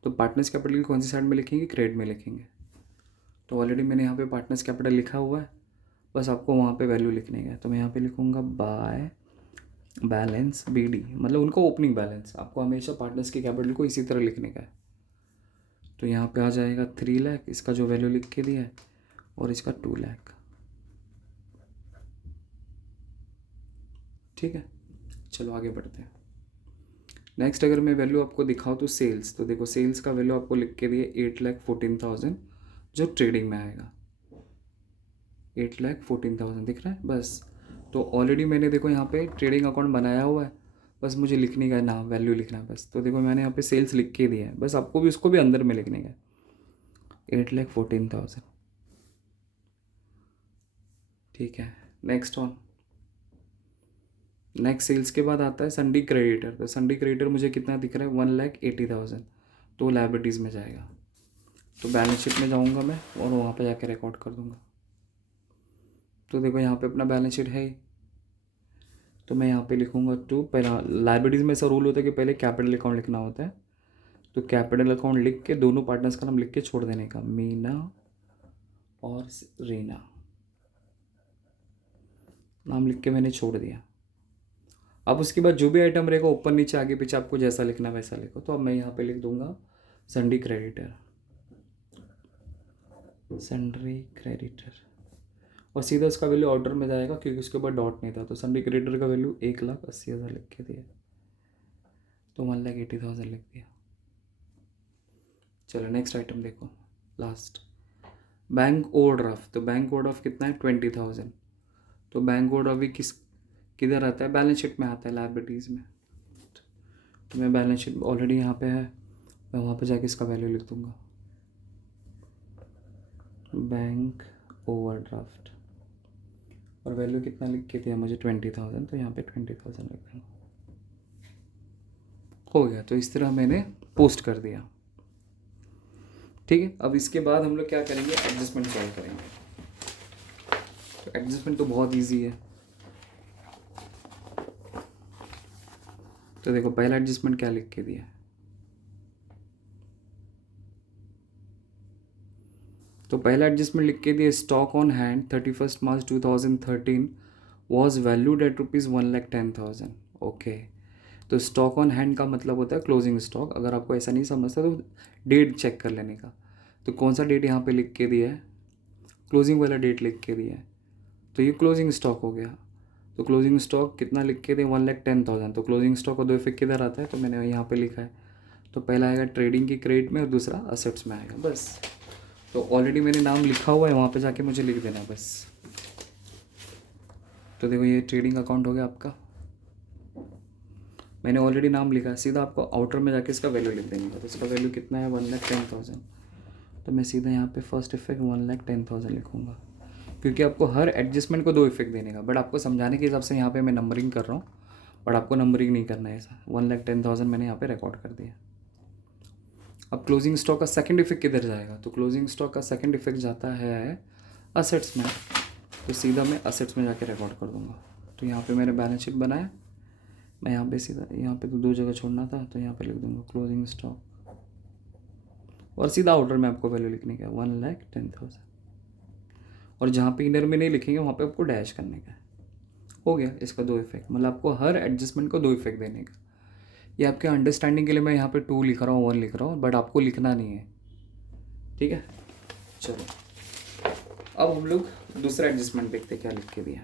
तो पार्टनर्स कैपिटल की कौन सी साइड में लिखेंगे, क्रेडिट में लिखेंगे। तो ऑलरेडी मैंने यहाँ पे पार्टनर्स कैपिटल लिखा हुआ है, बस आपको वहाँ पे वैल्यू लिखने का है। तो मैं यहाँ पे लिखूँगा बाय बैलेंस BD, मतलब उनका ओपनिंग बैलेंस। आपको हमेशा पार्टनर्स के कैपिटल को इसी तरह लिखने का है। तो यहाँ पे आ जाएगा 3 लाख, इसका जो वैल्यू लिख के दिया है, और इसका 2 लाख। ठीक है, चलो आगे बढ़ते हैं। नेक्स्ट अगर मैं वैल्यू आपको दिखाऊँ तो सेल्स, तो देखो सेल्स का वैल्यू आपको लिख के दिए 8,14,000, जो ट्रेडिंग में आएगा। 8,14,000 दिख रहा है बस। तो ऑलरेडी मैंने देखो यहाँ पे ट्रेडिंग अकाउंट बनाया हुआ है, बस मुझे लिखने का है नाम, वैल्यू लिखना है बस। तो देखो मैंने यहाँ पे सेल्स लिख के दिया है, बस आपको भी उसको भी अंदर में लिखने का है 8,14,000। ठीक है, नेक्स्ट वन। नेक्स्ट सेल्स के बाद आता है संडी क्रेडिटर, तो संडी क्रेडिटर मुझे कितना दिख रहा है 1,80,000, तो लाइबिलिटीज़ में जाएगा। तो बैलेंस शीट में जाऊँगा मैं और वहाँ पर जाके रिकॉर्ड कर दूँगा। तो देखो यहाँ पे अपना बैलेंस शीट है ही, तो मैं यहाँ पे लिखूँगा टू। पहला लाइबिलिटीज़ में ऐसा रूल होता है कि पहले कैपिटल अकाउंट लिखना होता है, तो कैपिटल अकाउंट लिख के दोनों पार्टनर्स का नाम लिख के छोड़ देने का, मीना और रीना, नाम लिख के मैंने छोड़ दिया। अब उसके बाद जो भी आइटम रहेगा ऊपर नीचे आगे पीछे आपको जैसा लिखना है वैसा लिखो। तो अब मैं यहाँ पे लिख दूंगा सन्डी क्रेडिटर, और सीधा उसका वैल्यू ऑर्डर में जाएगा क्योंकि उसके ऊपर डॉट नहीं था। तो सन्डी क्रेडिटर का वैल्यू 1,80,000 लिख के दिया, तो 1,80,000 लिख दिया। चलो नेक्स्ट आइटम देखो, लास्ट बैंक ओवरड्राफ्ट। तो बैंक ओवरड्राफ्ट कितना है 20,000। तो बैंक ओवरड्राफ्ट भी किधर आता है, बैलेंस शीट में आता है, लायबिलिटीज़ में। तो मैं बैलेंस शीट ऑलरेडी यहाँ पे है, मैं वहाँ पे जाके इसका वैल्यू लिख दूँगा बैंक ओवरड्राफ्ट, और वैल्यू कितना लिख के दिया मुझे 20,000, तो यहाँ पे 20,000 लिख दूँगा। हो गया, तो इस तरह मैंने पोस्ट कर दिया। ठीक है, अब इसके बाद हम लोग क्या करेंगे, एडजस्टमेंट सॉल्व करेंगे। तो एडजस्टमेंट तो बहुत ईजी है। तो देखो पहला एडजस्टमेंट क्या लिख के दिया है, तो पहला एडजस्टमेंट लिख के दिया stock on hand 31 March 2013 was valued at ₹1,10,000। Okay, तो स्टॉक ऑन हैंड का मतलब होता है क्लोजिंग स्टॉक। अगर आपको ऐसा नहीं समझता तो डेट चेक कर लेने का। तो कौन सा डेट यहाँ पे लिख के दिया है, क्लोजिंग वाला डेट लिख के दिया है, तो ये क्लोजिंग स्टॉक हो गया। तो क्लोजिंग स्टॉक कितना लिख के दिया, 1,10,000। तो क्लोजिंग स्टॉक का दो इफेक्ट किधर आता है, तो मैंने यहाँ पे लिखा है। तो पहला आएगा ट्रेडिंग की क्रेडिट में और दूसरा असेट्स में आएगा, बस। तो ऑलरेडी मैंने नाम लिखा हुआ है, वहाँ पे जाके मुझे लिख देना बस। तो देखो ये ट्रेडिंग अकाउंट हो गया आपका, मैंने ऑलरेडी नाम लिखा है। सीधा आपको आउटर में जाके इसका वैल्यू लिख देंगे। तो इसका वैल्यू कितना है, 1,10,000। तो मैं सीधा यहाँ पे फर्स्ट इफेक्ट 1,10,000 लिखूँगा, क्योंकि आपको हर एडजस्टमेंट को दो इफेक्ट देने का। बट आपको समझाने के हिसाब से यहाँ पे मैं नंबरिंग कर रहा हूँ, बट आपको नंबरिंग नहीं करना है ऐसा। 1,10,000 मैंने यहाँ पे रिकॉर्ड कर दिया। अब क्लोजिंग स्टॉक का सेकंड इफेक्ट किधर जाएगा, तो क्लोजिंग स्टॉक का सेकंड इफेक्ट जाता है असेट्स में। तो सीधा मैं असेट्स में जाके रिकॉर्ड कर दूँगा। तो यहाँ पे मैंने बैलेंस शीट बनाया, मैं यहाँ पे सीधा, यहाँ पे तो दो जगह छोड़ना था, तो यहाँ पे लिख दूँगा क्लोजिंग स्टॉक, और सीधा आउटर में आपको वैल्यू लिखने का 1,10,000। और जहाँ पे इनर में नहीं लिखेंगे वहाँ पे आपको डैश करने का है। हो गया इसका दो इफेक्ट, मतलब आपको हर एडजस्टमेंट को दो इफेक्ट देने का। ये आपके अंडरस्टैंडिंग के लिए मैं यहाँ पे 2 लिख रहा हूँ, 1 लिख रहा हूँ, बट आपको लिखना नहीं है, ठीक है। चलो अब हम लोग दूसरा एडजस्टमेंट देखते क्या लिख के दिया।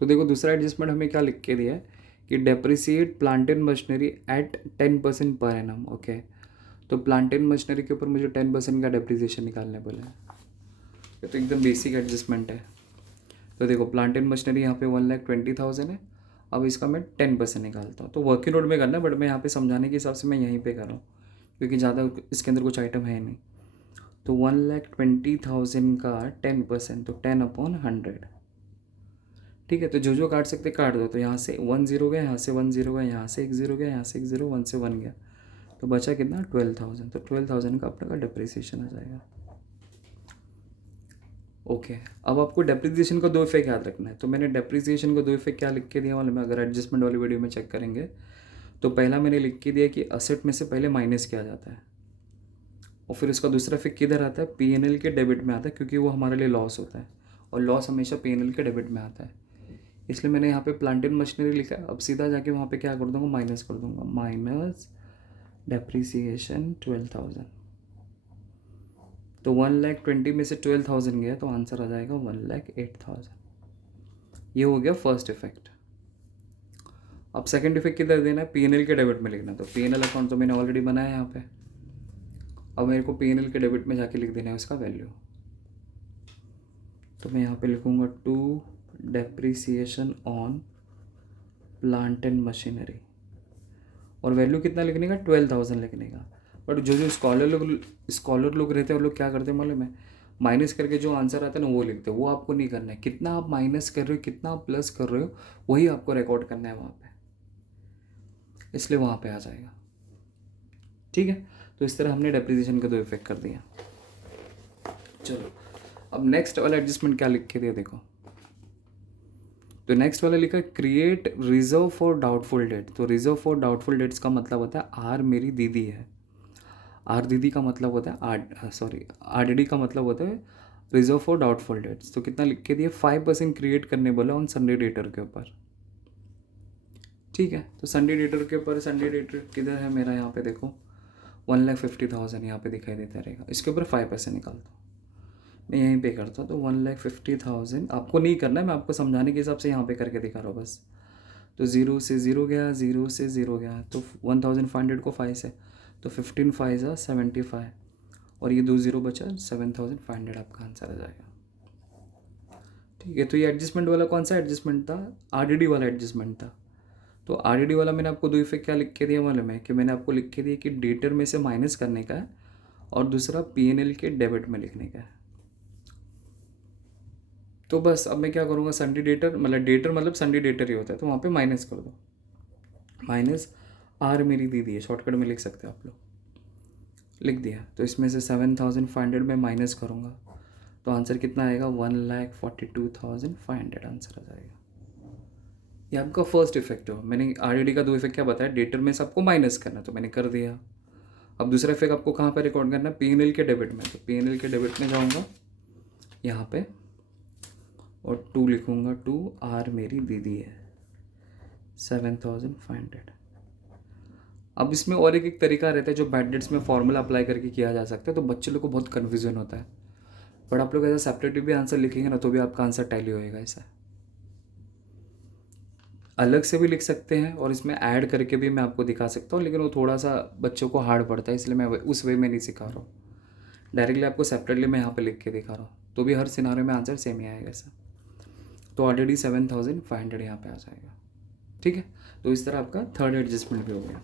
तो देखो दूसरा एडजस्टमेंट हमें क्या लिख के दिया है कि depreciate plant and machinery at 10% per annum. Okay, तो प्लांट एंड मशीनरी के ऊपर मुझे 10% का डेप्रिसिएशन निकालने बोला है। ये तो एकदम बेसिक एडजस्टमेंट है। तो देखो प्लांट एंड मशीनरी यहाँ पे 1,20,000 है। अब इसका मैं 10% निकालता हूँ। तो वर्किंग नोट में करना है, बट मैं यहाँ पे समझाने के हिसाब से मैं यहीं पे कर रहा हूँ, क्योंकि ज़्यादा इसके अंदर कुछ आइटम है नहीं। तो 1,20,000 का 10%, तो 10/100, ठीक है। तो जो जो काट सकते काट दो। तो यहाँ से 1 0 गया, यहाँ से 1 0 गया, यहाँ से 1 0 गया, यहाँ से 1 0, 1 से 1 गया, तो बचा कितना, 12,000। तो 12,000 का आपका डेप्रिसिएशन आ जाएगा। ओके, अब आपको डेप्रिसिएशन का दो इफेक्ट याद रखना है। तो मैंने डेप्रिसिएशन को दो इफेक्ट क्या लिख के दिया मालूम है, अगर एडजस्टमेंट वाली वीडियो में चेक करेंगे तो पहला मैंने लिख के दिया कि असेट में से पहले माइनस किया जाता है, और फिर उसका दूसरा इफेक्ट किधर आता है, पीएनएल के डेबिट में आता है, क्योंकि वो हमारे लिए लॉस होता है, और लॉस हमेशा पीएनएल के डेबिट में आता है। इसलिए मैंने यहाँ पे प्लांट एंड मशीनरी लिखा है। अब सीधा जाके वहाँ पे क्या कर दूँगा, माइनस कर दूँगा, माइनस डेप्रिसिएशन 12,000। तो 1,20,000 में से 12,000 गया, तो आंसर आ जाएगा 1,08,000। ये हो गया फर्स्ट इफेक्ट। अब सेकंड इफेक्ट किधर देना है, पीएनएल के डेबिट में लिखना। तो पीएनएल अकाउंट तो मैंने ऑलरेडी बनाया यहाँ पे। अब मेरे को पीएनएल के डेबिट में जाके लिख देना है उसका वैल्यू। तो मैं यहाँ पे लिखूँगा to depreciation on plant and machinery, और वैल्यू कितना लिखने का, 12,000 लिखने का। बट जो स्कॉलर लोग रहते हैं वो लोग क्या करते हैं मालूम है, माइनस करके जो आंसर आता है ना वो लिखते हैं। वो आपको नहीं करना है। कितना आप माइनस कर रहे हो, कितना आप प्लस कर रहे हो, वही आपको रिकॉर्ड करना है वहाँ पे, इसलिए वहाँ पे आ जाएगा, ठीक है। तो इस तरह हमने डेप्रिसिएशन का दो इफेक्ट कर दिया। चलो अब नेक्स्ट वाला एडजस्टमेंट क्या लिख के दिया देखो। तो नेक्स्ट वाला लिखा है create reserve for doubtful debt. तो रिजर्व फॉर डाउटफुल डेट्स का मतलब होता है आर मेरी दीदी है। आर दीदी का मतलब होता है आरडीडी का मतलब होता है रिजर्व फॉर डाउटफुल डेट्स। तो कितना लिख के दिया, 5% क्रिएट करने बोला ऑन संडे डेटर के ऊपर, ठीक है। तो संडे डेटर के ऊपर, संडे डेटर किधर है मेरा, यहाँ पे देखो 1,50,000 यहाँ पे दिखाई देता रहेगा। इसके ऊपर 5% निकालता हूँ, मैं यहीं पे करता हूँ। तो 1,50,000 आपको नहीं करना है, मैं आपको समझाने के हिसाब से यहाँ पे करके दिखा रहा हूँ बस। तो 0 से 0 गया, 0 से 0 गया, तो 1,500 को 5 से, तो 15 5 ज़ा 75, और ये 2 0 बचा, 7,500 आपका आंसर आ जाएगा, ठीक है। तो ये एडजस्टमेंट वाला कौन सा एडजस्टमेंट था, आरडीडी वाला एडजस्टमेंट था। तो आरडीडी वाला मैंने आपको दो इफेक्ट क्या लिख के दिया मालूम है, कि मैंने आपको लिख के दिया कि डेटर में से माइनस करने का है, और दूसरा पीएनएल के डेबिट में लिखने का है। तो बस अब मैं क्या करूँगा, संडे डेटर मतलब संडे डेटर ही होता है, तो वहाँ पे माइनस कर दो, माइनस आर मेरी दीदी है, शॉर्टकट में लिख सकते हो आप लोग, लिख दिया। तो इसमें से 7,500 में माइनस करूँगा, तो आंसर कितना आएगा, 1,42,500 आंसर आ जाएगा। ये आपका फर्स्ट इफेक्ट हो। मैंने आरडीडी का दो इफेक्ट क्या बताया, डेटर में से आपको माइनस करना, तो मैंने कर दिया। अब दूसरा इफेक्ट आपको कहाँ पर रिकॉर्ड करना है, पीएनएल के डेबिट में। तो पीएनएल के डेबिट में जाऊँगा यहाँ पे, और 2 लिखूँगा, 2 आर मेरी दीदी है, 7,500। अब इसमें और एक तरीका रहता है जो बैड डेट्स में फॉर्मूला अप्लाई करके किया जा सकता है, तो बच्चे लोग को बहुत कन्फ्यूजन होता है। बट आप लोग ऐसा सेपरेटिव भी आंसर लिखेंगे ना तो भी आपका आंसर टैली होएगा। ऐसा अलग से भी लिख सकते हैं और इसमें ऐड करके भी मैं आपको दिखा सकता हूँ, लेकिन वो थोड़ा सा बच्चों को हार्ड पड़ता है, इसलिए मैं उस वे में नहीं सिखा रहा हूँ। डायरेक्टली आपको सेपरेटली मैं यहाँ पे लिख के दिखा रहा हूँ, तो भी हर सिनारियो में आंसर सेम ही आएगा ऐसा। तो ऑलरेडी 7,500 यहाँ पे आ जाएगा। ठीक है, तो इस तरह आपका थर्ड एडजस्टमेंट भी हो गया।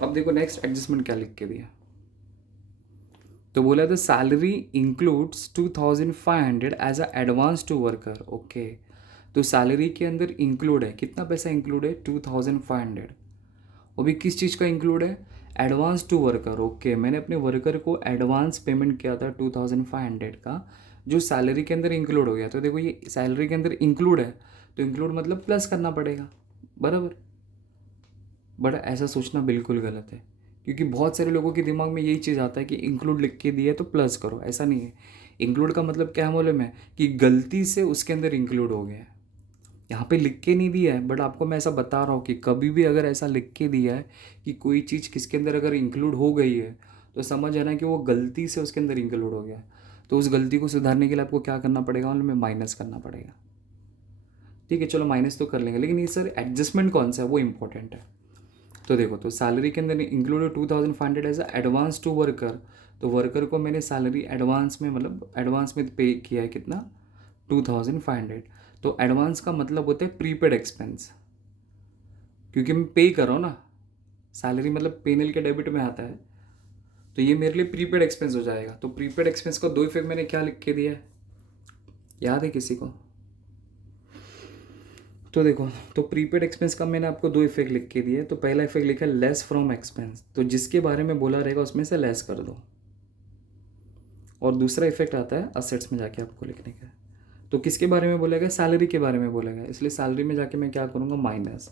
अब देखो नेक्स्ट एडजस्टमेंट क्या लिख के दिया। तो बोला the salary includes 2,500 as a advance to worker. Okay, तो सैलरी के अंदर इंक्लूड है, कितना पैसा इंक्लूड है, 2,500। वो भी किस चीज़ का इंक्लूड है, एडवांस टू वर्कर। ओके, मैंने अपने वर्कर को एडवांस पेमेंट किया था 2,500 का, जो सैलरी के अंदर इंक्लूड हो गया। तो देखो ये सैलरी के अंदर इंक्लूड है, तो इंक्लूड मतलब प्लस करना पड़ेगा, बराबर। बट ऐसा सोचना बिल्कुल गलत है, क्योंकि बहुत सारे लोगों के दिमाग में यही चीज़ आता है कि इंक्लूड लिख के दिया है तो प्लस करो। ऐसा नहीं है। इंक्लूड का मतलब क्या है मालूम है, कि गलती से उसके अंदर इंक्लूड हो गया है। यहाँ पे लिख के नहीं दिया है, बट आपको मैं ऐसा बता रहा हूँ कि कभी भी अगर ऐसा लिख के दिया है कि कोई चीज़ किसके अंदर अगर इंक्लूड हो गई है, तो समझ आना कि वो गलती से उसके अंदर इंक्लूड हो गया है। तो उस गलती को सुधारने के लिए आपको क्या करना पड़ेगा, उनमें माइनस करना पड़ेगा। ठीक है, चलो माइनस तो कर लेंगे, लेकिन ये सर एडजस्टमेंट कौन सा है वो इंपॉर्टेंट है। तो देखो, तो सैलरी के अंदर included 2,500 as advance to worker. तो वर्कर को मैंने सैलरी एडवांस में, मतलब एडवांस में पे किया है कितना, 2,500। तो एडवांस का मतलब होता है प्रीपेड एक्सपेंस, क्योंकि मैं पे कर रहा हूँ ना, सैलरी मतलब पेनल के डेबिट में आता है, तो ये मेरे लिए प्रीपेड एक्सपेंस हो जाएगा। तो प्रीपेड एक्सपेंस का दो इफेक्ट मैंने क्या लिख के दिया है, याद है किसी को? तो देखो, तो प्रीपेड एक्सपेंस का मैंने आपको दो इफेक्ट लिख के दिए। तो पहला इफेक्ट लिखा है लेस फ्रॉम एक्सपेंस, तो जिसके बारे में बोला रहेगा उसमें से लेस कर दो। और दूसरा इफेक्ट आता है असेट्स में जाके आपको लिखने का। तो किसके बारे में बोलेगा, सैलरी के बारे में बोलेगा, इसलिए सैलरी में जाके मैं क्या करूँगा, माइनस।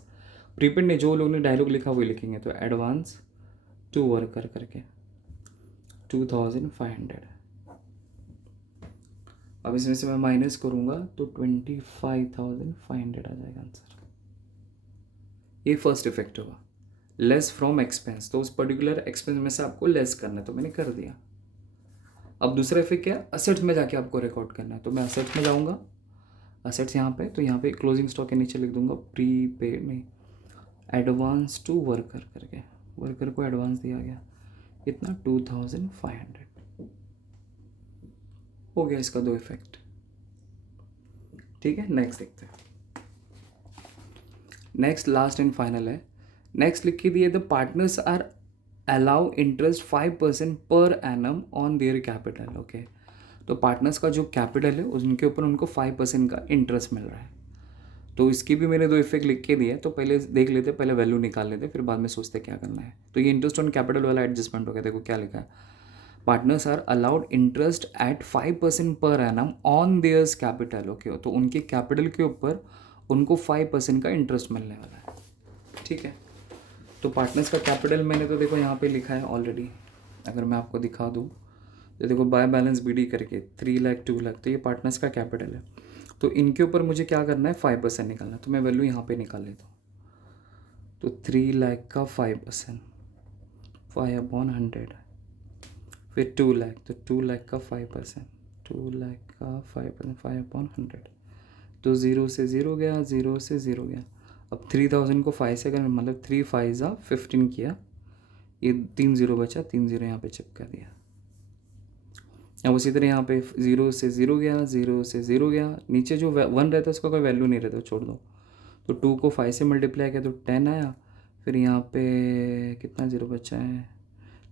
प्रीपेड ने जो लोगों ने डायलॉग लिखा वही लिखेंगे, तो एडवांस टू वर्कर करके 2,500। अब इसमें से मैं माइनस करूँगा तो 25,500 आ जाएगा आंसर। ये फर्स्ट इफेक्ट होगा, लेस फ्रॉम एक्सपेंस। तो उस पर्टिकुलर एक्सपेंस में से आपको लेस करना है, तो मैंने कर दिया। अब दूसरा इफेक्ट क्या है, असेट्स में जाके आपको रिकॉर्ड करना है। तो मैं असेट्स में जाऊँगा, असेट्स यहाँ पे, तो यहाँ पे क्लोजिंग स्टॉक के नीचे लिख दूंगा प्री पेड नहीं, एडवांस टू वर्कर करके, वर्कर को एडवांस दिया गया कितना, 2,500। हो गया इसका दो इफेक्ट। ठीक है, नेक्स्ट देखते हैं। नेक्स्ट लास्ट एंड फाइनल है। नेक्स्ट लिख के दिए, the partners are allow interest 5% per annum on their capital. Okay, तो पार्टनर्स का जो कैपिटल है उनके ऊपर उनको 5% का इंटरेस्ट मिल रहा है। तो इसकी भी मैंने दो इफेक्ट लिख के दिए, तो पहले देख लेते, पहले वैल्यू निकाल लेते, फिर बाद में सोचते क्या करना है। तो ये इंटरेस्ट ऑन कैपिटल वाला एडजस्टमेंट हो गया। देखो क्या लिखा है, partners are allowed interest at 5% per annum on theirs capital. Okay, तो उनके कैपिटल के ऊपर उनको 5% का इंटरेस्ट मिलने वाला है। ठीक है, तो पार्टनर्स का कैपिटल मैंने तो देखो यहाँ पे लिखा है ऑलरेडी। अगर मैं आपको दिखा दूँ तो देखो, बाय बैलेंस BD करके 3 लाख 2 लाख, तो ये पार्टनर्स का कैपिटल है। तो इनके ऊपर मुझे क्या करना है, 5% निकालना है। तो मैं वैल्यू यहाँ पे निकाल लेता हूँ। तो 3 लाख का 5%, 5/100, फिर 2 लाख, तो 2 लाख का 5%, 2 लाख का 5%, 5/100। तो 0 से 0 गया, 0 से 0 गया। अब 3,000 को 5 से अगर मतलब 3 5 15 किया, ये 3 0 बचा, 3 0 यहाँ पे चिपका दिया। अब उसी तरह यहाँ पे 0 से 0 गया, 0 से 0 गया, नीचे जो 1 रहता है उसका कोई वैल्यू नहीं रहता, छोड़ दो। तो 2 को 5 से मल्टीप्लाई किया तो 10 आया। फिर यहाँ पे कितना 0 बचा है,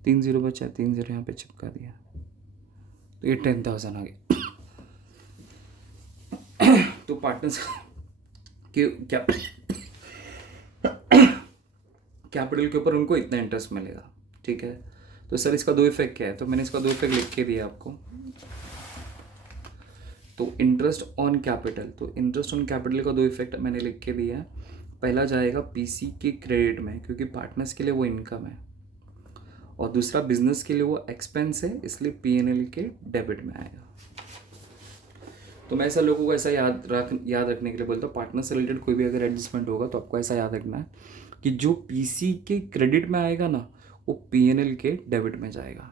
3 0 बचा, 3 0 यहाँ पे चिपका दिया, तो ये 10,000 आ गया। तो पार्टनर्स के क्या कैपिटल के ऊपर उनको इतना इंटरेस्ट मिलेगा। ठीक है, तो सर इसका दो इफेक्ट क्या है, तो मैंने इसका दो इफेक्ट लिख के दिया आपको। तो इंटरेस्ट ऑन कैपिटल, तो इंटरेस्ट ऑन कैपिटल का दो इफेक्ट मैंने लिख के दिया है। पहला जाएगा PC के क्रेडिट में, क्योंकि पार्टनर्स के लिए वो इनकम है, और दूसरा बिजनेस के लिए वो एक्सपेंस है, इसलिए PNL के डेबिट में आएगा। तो मैं ऐसा लोगों को ऐसा याद रखने के लिए बोलता हूँ, पार्टनर से रिलेटेड कोई भी अगर एडजस्टमेंट होगा तो आपको ऐसा याद रखना है कि जो पीसी के क्रेडिट में आएगा ना, वो पीएनएल के डेबिट में जाएगा।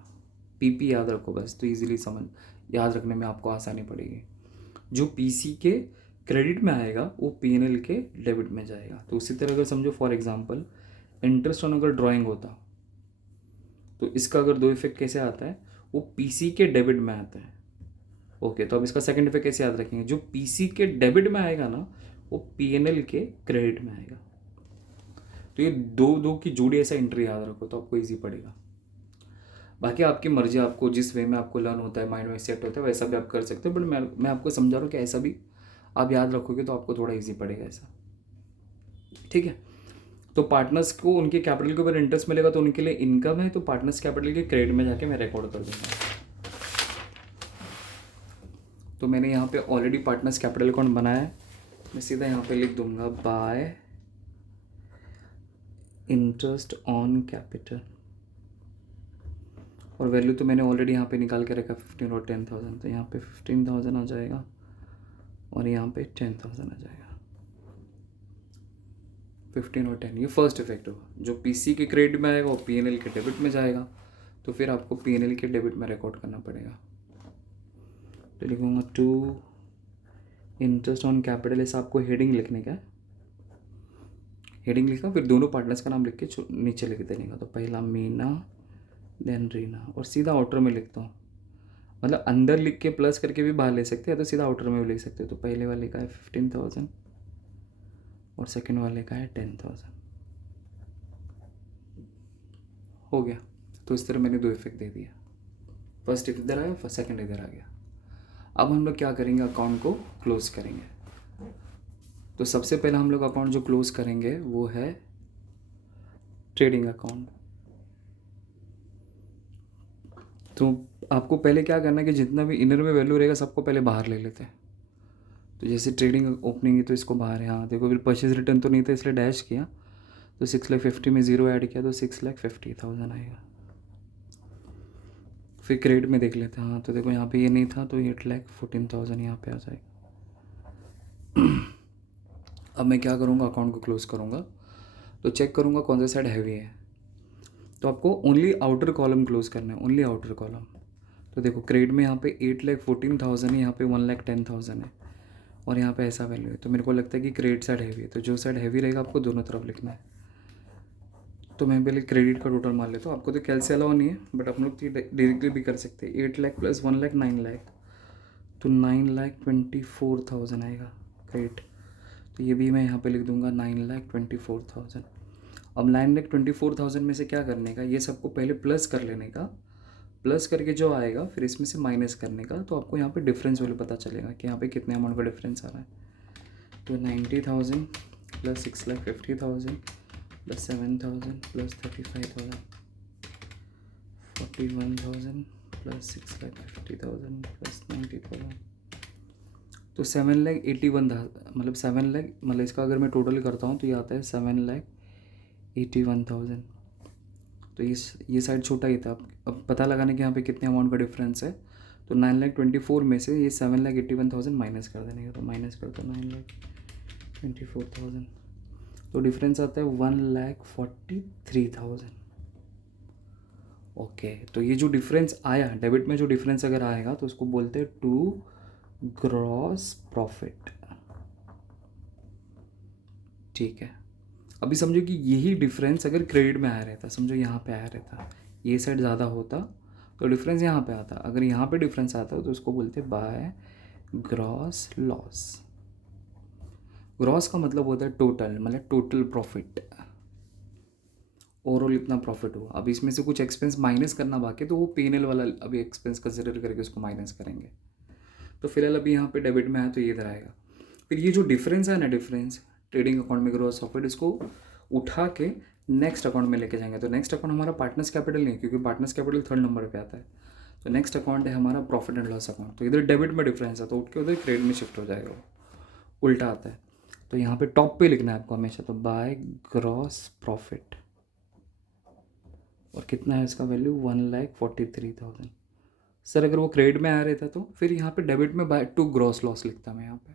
पीपी याद रखो बस, तो इजीली समझ याद रखने में आपको आसानी पड़ेगी। जो पीसी के क्रेडिट में आएगा वो पीएनएल के डेबिट में जाएगा। तो उसी तरह अगर समझो फॉर एग्जांपल इंटरेस्ट ऑन अगर ड्राइंग होता, तो इसका अगर दो इफेक्ट कैसे आता है, वो पीसी के डेबिट में आता है। ओके, तो अब इसका सेकंड इफेक्ट कैसे याद रखेंगे, जो पीसी के डेबिट में आएगा ना, वो पीएनएल के क्रेडिट में आएगा। तो ये दो दो की जोड़ी ऐसा एंट्री याद रखो तो आपको इजी पड़ेगा। बाकी आपकी मर्जी, आपको जिस वे में आपको लर्न होता है, माइंड में सेट होता है, वैसा भी आप कर सकते हो। बट मैं आपको समझा रहा हूँ कि ऐसा भी आप याद रखोगे तो आपको थोड़ा इजी पड़ेगा ऐसा। ठीक है। तो पार्टनर्स को उनके कैपिटल के ऊपर इंटरेस्ट मिलेगा तो उनके लिए इनकम है, तो पार्टनर्स कैपिटल के क्रेडिट में जाके मैं रिकॉर्ड कर दूंगा। तो मैंने यहाँ पे ऑलरेडी पार्टनर्स कैपिटल अकाउंट बनाया है। मैं सीधा यहाँ पे लिख दूंगा बाय इंटरेस्ट ऑन कैपिटल, और वैल्यू तो मैंने ऑलरेडी यहाँ पे निकाल के रखा 15 और 10,000। तो यहाँ पे 15,000 आ जाएगा और यहाँ पे 10,000 आ जाएगा। 15 और 10 ये फर्स्ट इफेक्ट होगा। जो पीसी के क्रेडिट में आएगा वो पीएनएल के डेबिट में जाएगा, तो फिर आपको पीएनएल के डेबिट में रिकॉर्ड करना पड़ेगा। तो लिखूँगा टू इंटरेस्ट ऑन कैपिटल, ऐसा आपको हेडिंग लिखने का है। हेडिंग लिखा, फिर दोनों पार्टनर्स का नाम लिख के नीचे लिख देने का। तो पहला मीना देन रीना, और सीधा आउटर में लिखता हूँ। मतलब अंदर लिख के प्लस करके भी बाहर ले सकते हैं, तो सीधा आउटर में भी लिख सकते हो। तो पहले वाले का है 15,000 और सेकेंड वाले का है 10,000। हो गया। तो इस तरह मैंने दो इफेक्ट दे दिया। फर्स्ट इधर आया, सेकेंड इधर आ गया। अब हम लोग क्या करेंगे, अकाउंट को क्लोज करेंगे। तो सबसे पहले हम लोग अकाउंट जो क्लोज करेंगे वो है ट्रेडिंग अकाउंट। तो आपको पहले क्या करना है कि जितना भी इनर में वैल्यू रहेगा सबको पहले बाहर ले लेते हैं। तो जैसे ट्रेडिंग ओपनिंग है तो इसको बाहर है। हाँ देखो, फिर परचेज रिटर्न तो नहीं था इसलिए डैश किया, तो 6,50,000 में ज़ीरो ऐड किया तो 6,50,000 आएगा। फिर क्रेडिट में देख लेते हैं। हाँ तो देखो यहाँ पे ये नहीं था तो 8,14,000 यहाँ पे आ जाएगा। अब मैं क्या करूँगा, अकाउंट को क्लोज करूँगा तो चेक करूँगा कौन सा साइड हैवी है। तो आपको ओनली आउटर कॉलम क्लोज करना है, ओनली आउटर कॉलम। तो देखो क्रेडिट में यहाँ पे 8,14,000 है, यहाँ पे 1,10,000 है, और यहाँ पे ऐसा वैल्यू है। तो मेरे को लगता है कि क्रेडिट साइड हैवी है, तो जो साइड हैवी रहेगा आपको दोनों तरफ लिखना है। तो मैं पहले क्रेडिट का टोटल मान लेता हूँ। आपको तो कैलसी अलाउ नहीं है, बट आप लोग डायरेक्टली भी कर सकते हैं। 8 लाख प्लस 1 लाख 9 लाख, तो 9,24,000 आएगा क्रेडिट। तो ये भी मैं यहाँ पे लिख दूंगा 9,24,000। अब 9,24,000 में से क्या करने का, ये सबको पहले प्लस कर लेने का। प्लस करके जो आएगा फिर इसमें से माइनस करने का। तो आपको यहाँ पे डिफरेंस वैल्यू पता चलेगा कि यहाँ पे कितने अमाउंट का डिफरेंस आ रहा है। तो 90,000 plus 6,50,000 plus 7,000 plus 35,000, 41,000 plus 6,50,000 plus 90,000, तो 7,81,000, मतलब 7 लाख, मतलब इसका अगर मैं टोटल करता हूँ तो ये आता है 7,81,000। तो ये साइड छोटा ही था। अब पता लगाने के यहाँ पे कितने अमाउंट का डिफरेंस है। तो 9,24,000 में से ये 7,81,000 माइनस कर देने का। तो माइनस कर दो 9,24,000, तो डिफरेंस आता है 1,43,000। ओके, तो ये जो डिफरेंस आया डेबिट में, जो डिफरेंस अगर आएगा तो उसको बोलते हैं टू ग्रॉस प्रॉफिट। ठीक है। अभी समझो कि यही डिफरेंस अगर क्रेडिट में आया रहता, समझो यहाँ पे आया रहता, ये साइड ज़्यादा होता तो डिफरेंस यहाँ पे आता। अगर यहाँ पे डिफरेंस आता तो उसको बोलते बाय ग्रॉस लॉस। ग्रॉस का मतलब होता है टोटल, मतलब टोटल प्रॉफिट, ओवरऑल इतना प्रॉफिट हुआ। अब इसमें से कुछ एक्सपेंस माइनस करना बाकी, तो वो P&L वाला अभी एक्सपेंस कंसिडर करके उसको माइनस करेंगे। तो फिलहाल अभी यहाँ पे डेबिट में आया तो ये इधर आएगा। फिर ये जो डिफरेंस है ना, डिफरेंस ट्रेडिंग अकाउंट में ग्रॉस प्रॉफिट, इसको उठा के नेक्स्ट अकाउंट में लेके जाएंगे। तो नेक्स्ट अकाउंट हमारा पार्टनर्स कैपिटल नहीं है, क्योंकि पार्टनर्स कैपिटल 3rd नंबर पे आता है। तो नेक्स्ट अकाउंट है हमारा प्रॉफिट एंड लॉस अकाउंट। तो इधर डेबिट में डिफरेंस है तो उठ के उधर क्रेडिट में शिफ्ट हो जाएगा, वो उल्टा आता है। तो यहाँ पे टॉप पे लिखना है आपको हमेशा, तो बाय ग्रॉस प्रॉफिट, और कितना है इसका वैल्यू 1,43,000। सर अगर वो क्रेडिट में आ रहता तो फिर यहाँ पे डेबिट में बाय टू ग्रॉस लॉस लिखता मैं यहाँ पे,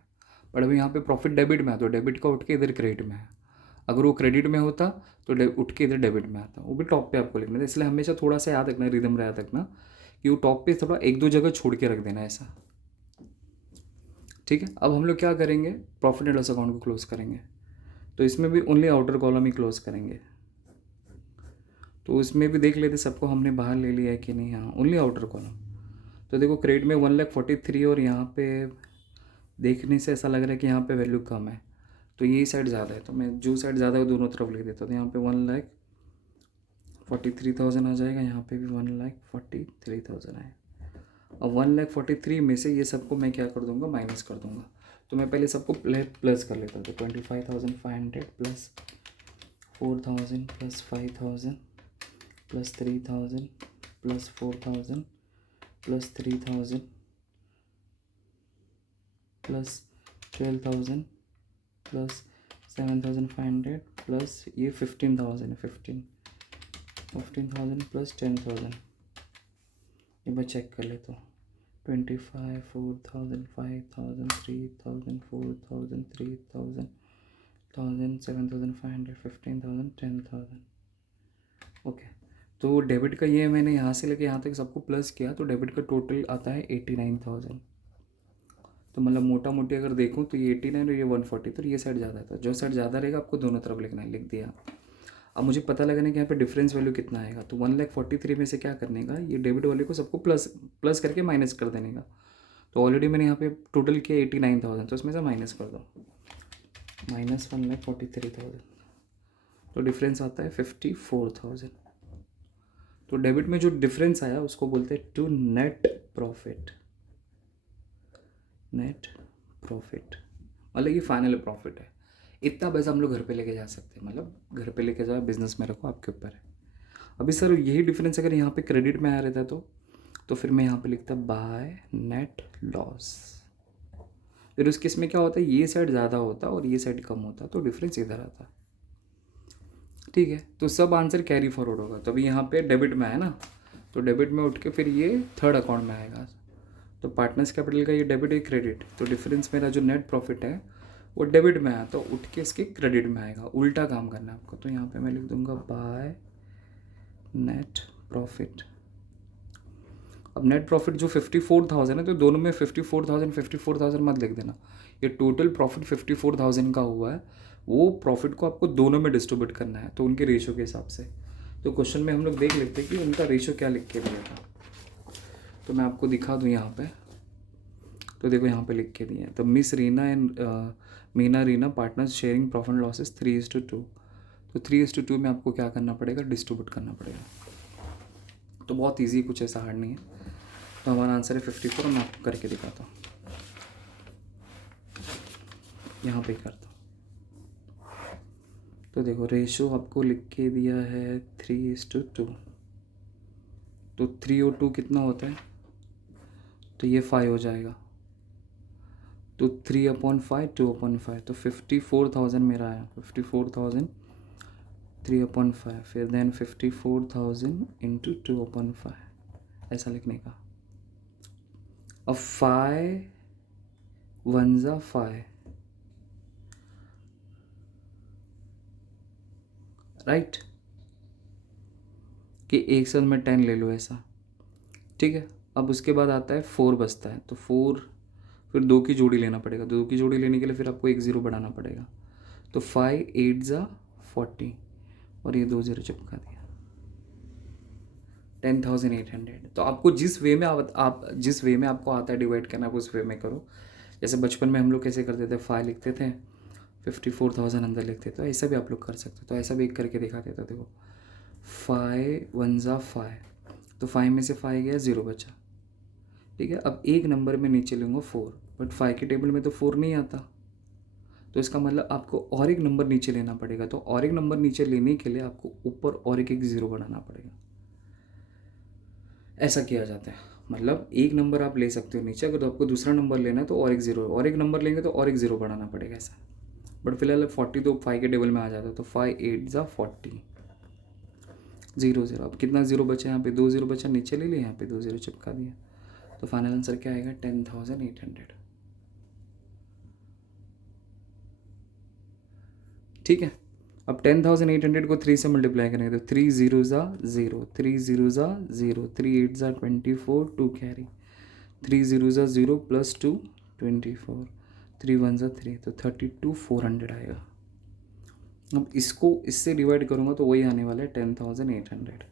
बट अभी यहाँ पे प्रॉफिट डेबिट में है तो डेबिट का उठ के इधर क्रेडिट में है। अगर वो क्रेडिट में होता तो उठ के इधर डेबिट में आता, वो भी टॉप पे आपको लिखना था। इसलिए हमेशा थोड़ा सा याद रखना, रिदम याद रखना कि वो टॉप पे थोड़ा एक दो जगह छोड़ के रख देना ऐसा। ठीक है, अब हम लोग क्या करेंगे, प्रॉफिट एंड लॉस अकाउंट को क्लोज करेंगे। तो इसमें भी ओनली आउटर कॉलम ही क्लोज करेंगे। तो उसमें भी देख लेते सबको हमने बाहर ले लिया है कि नहीं। हाँ, ओनली आउटर कॉलम। तो देखो क्रेडिट में 1,43,000 और यहाँ पे देखने से ऐसा लग रहा है कि यहाँ पे वैल्यू कम है, तो ये साइड ज़्यादा है। तो मैं जो साइड ज़्यादा है वो दोनों तरफ लिख देता हूँ। तो यहाँ पे 1,43,000 आ जाएगा, यहाँ पे भी 1,43,000 है। अब 1,43,000 में से ये सबको मैं क्या कर दूंगा, माइनस कर दूंगा। तो मैं पहले सबको प्लस कर लेता हूँ। तो 25,500 plus 4,000 plus 5,000 plus 3,000 plus 4,000 plus 3,000 plus 12,000 plus 7,500 plus ये 15,000 है। 15,000 प्लस 10,000, ये मैं चेक कर लेता हूँ। 25, 4,000, 5,000, 3,000, 4,000, 3,000, 7,500, 15,000, 10,000। ओके, तो डेबिट का ये मैंने यहाँ से लेके यहाँ तक सबको प्लस किया तो डेबिट का टोटल आता है 89,000। तो मतलब मोटा मोटी अगर देखूँ तो ये 89 और ये 140, तो ये साइड ज़्यादा था। जो साइड ज़्यादा रहेगा आपको दोनों तरफ लिखना है, लिख दिया। अब मुझे पता लगाना कि यहाँ पे डिफरेंस वैल्यू कितना आएगा। तो 1,43,000 में से क्या करने का, ये डेबिट वाले को सबको प्लस करके माइनस कर देने का। तो ऑलरेडी मैंने यहाँ पे टोटल किया 89,000, तो इसमें से माइनस कर दो, माइनस 1,43,000। तो डिफरेंस आता है 54,000। तो डेबिट में जो डिफरेंस आया उसको बोलते हैं to net profit. Net profit मतलब ये फाइनल प्रॉफिट है। इतना पैसा हम लोग घर पे लेके जा सकते हैं, मतलब घर पे लेके जाओ, बिजनेस में रखो, आपके ऊपर है। अभी सर यही डिफरेंस अगर यहाँ पे क्रेडिट में आ रहता तो फिर मैं यहाँ पे लिखता बाय नेट लॉस। फिर उस केस में क्या होता है, ये साइड ज़्यादा होता और ये साइड कम होता, तो डिफरेंस इधर आता। ठीक है, तो सब आंसर कैरी फॉरवर्ड होगा। तो अभी यहाँ पे डेबिट में है ना, तो डेबिट में उठ के फिर ये थर्ड अकाउंट में आएगा। तो पार्टनर्स कैपिटल का ये डेबिट है क्रेडिट, तो डिफरेंस मेरा जो नेट प्रॉफिट है वो डेबिट में आया तो उठ के इसके क्रेडिट में आएगा। उल्टा काम करना है आपको। तो यहाँ पे मैं लिख दूंगा बाय नेट प्रॉफिट। अब नेट प्रॉफिट जो 54,000 है तो दोनों में 54,000 मत लिख देना। ये टोटल प्रॉफिट 54,000 का हुआ है, वो प्रॉफिट को आपको दोनों में डिस्ट्रीब्यूट करना है, तो उनके रेशो के हिसाब से। तो क्वेश्चन में हम लोग देख लेते हैं कि उनका रेशो क्या लिख के दिया था। तो मैं आपको दिखा दूँ यहाँ पे। तो देखो यहाँ पे लिख के दिए हैं, तो miss Reena and Meena Reena partners sharing profit and losses 3:2। तो 3:2 में आपको क्या करना पड़ेगा, डिस्ट्रीब्यूट करना पड़ेगा। तो बहुत ईजी, कुछ ऐसा हार्ड नहीं है। तो हमारा आंसर है 54। मैं आपको करके दिखाता हूँ, यहाँ पे करता हूँ। तो देखो रेशो आपको लिख के दिया है 3:2। तो 3 और 2 कितना होता है, तो ये 5 हो जाएगा। तो 3/5 2/5, तो 54,000 मेरा आया। 54,000 3/5, फिर देन 54,000 इंटू 2/5, ऐसा लिखने का। अब 5 1 जा 5, राइट, कि एक साथ में 10 ले लो ऐसा। ठीक है, अब उसके बाद आता है 4 बचता है, तो 4 फिर 2 की जोड़ी लेना पड़ेगा। 2 की जोड़ी लेने के लिए फिर आपको एक 0 बढ़ाना पड़ेगा। तो 5 8 जा 40 और ये 2 0 चिपका दिया, 10,800। तो आपको जिस वे में आप जिस वे में आपको आता है डिवाइड करना, आप उस वे में करो। जैसे बचपन में हम लोग कैसे करते थे, 5 लिखते थे, 54,000 अंदर लिखते थे, तो ऐसा भी आप लोग कर सकते हो। तो ऐसा भी एक करके दिखाते थे। देखो 5 1 जा 5, तो 5 में से 5 गया, 0 बचा। ठीक है, अब एक नंबर में नीचे लूँगा 4, बट 5 के टेबल में तो 4 नहीं आता, तो इसका मतलब आपको और एक नंबर नीचे लेना पड़ेगा। तो और एक नंबर नीचे लेने के लिए आपको ऊपर और एक 0 बढ़ाना पड़ेगा। ऐसा किया जाता है, मतलब एक नंबर आप ले सकते हो नीचे, अगर तो आपको दूसरा नंबर लेना है तो और एक 0, और एक नंबर लेंगे तो और एक 0 बढ़ाना पड़ेगा ऐसा। बट फिलहाल 40 तो 5 के टेबल में आ जाता है। तो 5 8 जा 40, 0 0। अब कितना 0 बचा, यहाँ पे 2 0 बचा, नीचे ले लिया, यहाँ पे 2 0 चिपका दिया। तो फाइनल आंसर क्या आएगा 10,800। ठीक है, अब 10,800 को 3 से मल्टीप्लाई करेंगे तो 3 जीरो ज़ा ज़ीरो, 3 जीरो ज़ा ज़ीरो, 3 एट ज़ा 24, 2 कैरी, 3 जीरो ज़ा ज़ीरो प्लस 2 24, 3 वन ज़ा 3, तो 32,400 आएगा। अब इसको इससे डिवाइड करूँगा तो वही आने वाला है 10,800,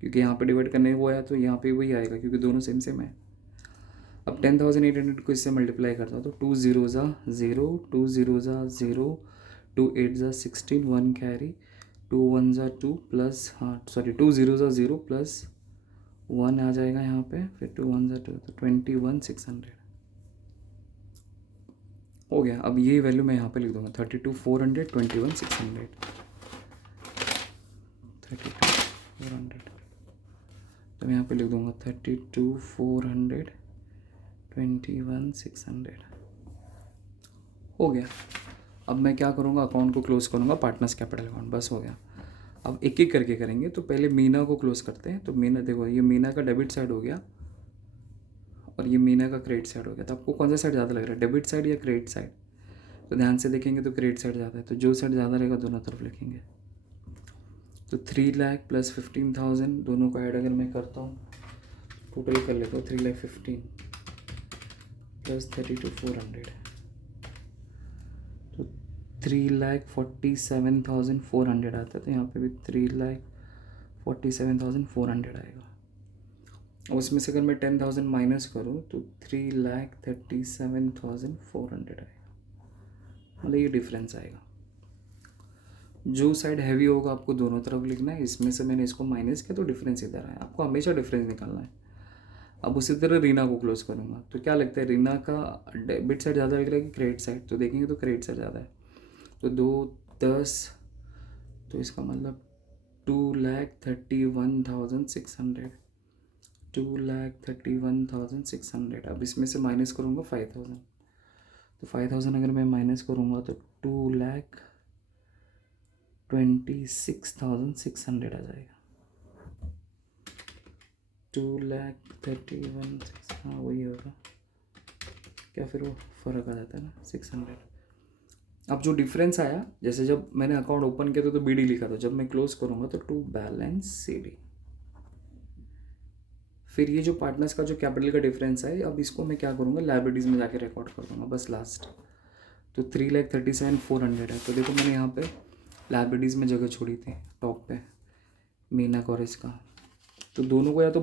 क्योंकि यहाँ पे डिवाइड करने वो आया तो यहाँ पे वही आएगा, क्योंकि दोनों सेम सेम है। अब 10,800 को इससे मल्टीप्लाई करता हूँ तो 2 जीरो ज़ा ज़ीरो, 2 जीरो ज़ा ज़ीरो, 2 एट ज़ा 16, 1 कैरी, 2 वन ज़ा 2 प्लस, हाँ सॉरी 2 जीरो ज़ा ज़ीरो प्लस 1 आ जाएगा यहाँ पे, फिर 2 वन ज़ा 2, तो 21,600 हो गया। अब ये वैल्यू मैं यहाँ पे लिख दूँगा 32,400, 21,600, 32,400, तो मैं यहाँ पे लिख दूँगा 32,400, 21,600 हो गया। अब मैं क्या करूँगा, अकाउंट को क्लोज करूँगा, पार्टनर्स कैपिटल अकाउंट, बस हो गया। अब एक एक करके करेंगे, तो पहले मीना को क्लोज करते हैं। तो मीना देखो, ये मीना का डेबिट साइड हो गया और ये मीना का क्रेडिट साइड हो गया। तो आपको कौन सा साइड ज़्यादा लग रहा है, डेबिट साइड या क्रेडिट साइड? तो ध्यान से देखेंगे तो क्रेडिट साइड ज़्यादा है, तो जो साइड ज़्यादा रहेगा दोनों तरफ लिखेंगे। तो 3 लाख प्लस 15,000 दोनों को ऐड अगर मैं करता हूँ, टोटल कर लेता हूँ 3,15,000 प्लस 32,400, तो 3,47,400 आता है। तो यहाँ पे भी 3,47,400 आएगा। और उसमें से अगर मैं 10,000 माइनस करूँ तो 3,37,400 आएगा, मतलब ये डिफरेंस आएगा। जो साइड हैवी होगा आपको दोनों तरफ लिखना है, इसमें से मैंने इसको माइनस किया तो डिफरेंस इधर आया। आपको हमेशा डिफरेंस निकालना है। अब उसी तरह रीना को क्लोज करूँगा, तो क्या लगता है रीना का डेबिट साइड ज़्यादा लग रहा है कि क्रेडिट साइड? तो देखेंगे तो क्रेडिट साइड ज़्यादा है, तो 2 10, तो इसका मतलब 2,31,600, 2,31,600। अब इसमें से माइनस करूँगा 5,000, तो 5,000 अगर मैं माइनस करूँगा तो 2,26,600 आ जाएगा। 2,31,600, हाँ वही होगा क्या, फिर वो फ़र्क आ जाता है ना 600। अब जो डिफरेंस आया, जैसे जब मैंने अकाउंट ओपन किया था तो BD लिखा था, जब मैं क्लोज करूँगा तो टू बैलेंस CD। फिर ये जो पार्टनर्स का जो कैपिटल का डिफरेंस है, अब इसको मैं क्या करूँगा, लाइबिलिटीज़ में जाके रिकॉर्ड कर दूँगा बस लास्ट। तो 3,37,400 है। तो देखो मैंने यहाँ पे लाइबिलिटीज़ में जगह छोड़ी थी टॉप पे, मीना कॉरेज का। तो दोनों को या तो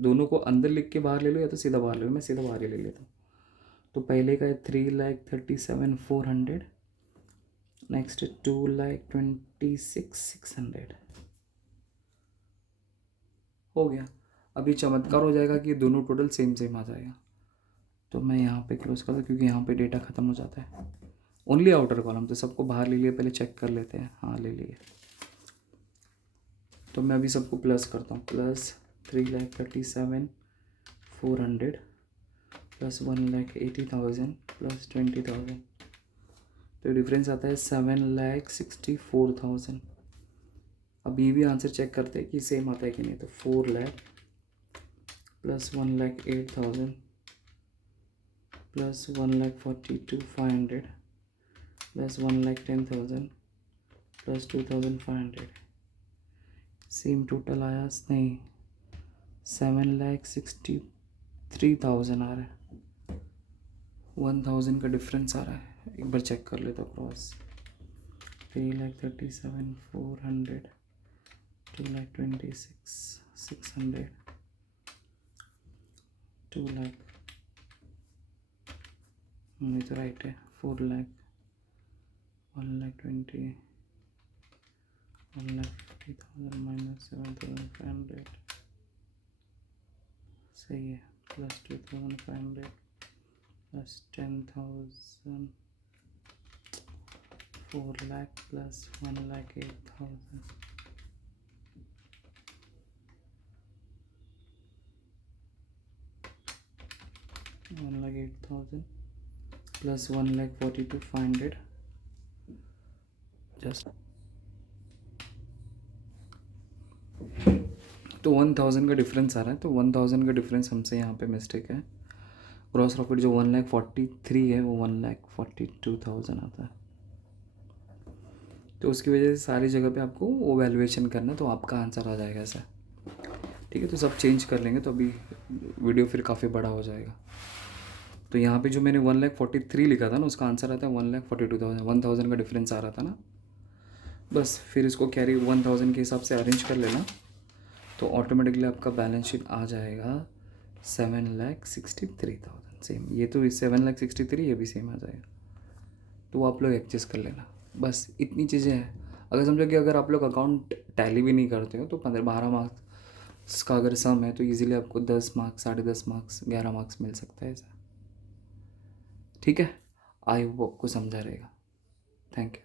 दोनों को अंदर लिख के बाहर ले लो, या तो सीधा बाहर ले लो। मैं सीधा बाहर ही ले लेता हूँ। तो पहले का है 3,37,400, नेक्स्ट 2,26,600 हो गया। अभी चमत्कार हो जाएगा कि दोनों टोटल सेम सेम आ जाएगा। तो मैं यहाँ पे क्लोज कर दूँ, क्योंकि यहाँ पे डेटा ख़त्म हो जाता है। ओनली आउटर कॉलम, तो सबको बाहर ले लिया, पहले चेक कर लेते हैं, हाँ ले लिए। तो मैं अभी सबको प्लस करता हूँ, प्लस 3,37,400 प्लस 1,80,000 प्लस 20,000, तो डिफरेंस आता है 7,64,000। अब ये भी आंसर चेक करते हैं कि सेम आता है कि नहीं। तो 4 lakh plus 1,08,000 plus 1,42,500 plus 1,10,000 plus 2,500, same total आया नहीं, 7,63,000 आ रहा है। 1,000 का डिफरेंस आ रहा है, एक बार चेक कर लेता क्रॉस। 3,37,400, 2,26,600, 2 लाख, नहीं तो राइट है, 4 लाख, 1,20,000, 1,50,000 माइनस 7,500, सही है, plus 2,500 plus 10,000, 4 lakh plus 1,08,000, 1,08,000 plus 1,42,500, just तो 1000 का डिफरेंस आ रहा है, तो 1000 का डिफरेंस हमसे यहाँ पे मिस्टेक है। ग्रॉस प्रॉफिट जो 1,43 है वो 1,42,000 आता है। तो उसकी वजह से सारी जगह पे आपको वो वैल्यूएशन करना है, तो आपका आंसर आ जाएगा ऐसा। ठीक है, तो सब चेंज कर लेंगे तो अभी वीडियो फिर काफ़ी बड़ा हो जाएगा। तो यहाँ पे जो मैंने 1,43 लिखा था ना, उसका आंसर आता है 1,42,000। 1000 का डिफरेंस आ रहा था ना, बस फिर इसको कैरी 1000 के हिसाब से अरेंज कर लेना, तो ऑटोमेटिकली आपका बैलेंस शीट आ जाएगा 7,63,000। सेम, ये तो 7,63, ये भी सेम आ जाएगा। तो वो आप लोग एडजस्ट कर लेना, बस इतनी चीज़ें हैं। अगर समझो कि अगर आप लोग अकाउंट टैली भी नहीं करते हो तो 12 मार्क्स का अगर सम है तो इजीली आपको 10 मार्क्स, 10.5 मार्क्स, 11 मार्क्स मिल सकता है ऐसा। ठीक है, आई होप आपको समझा रहेगा। Thank you.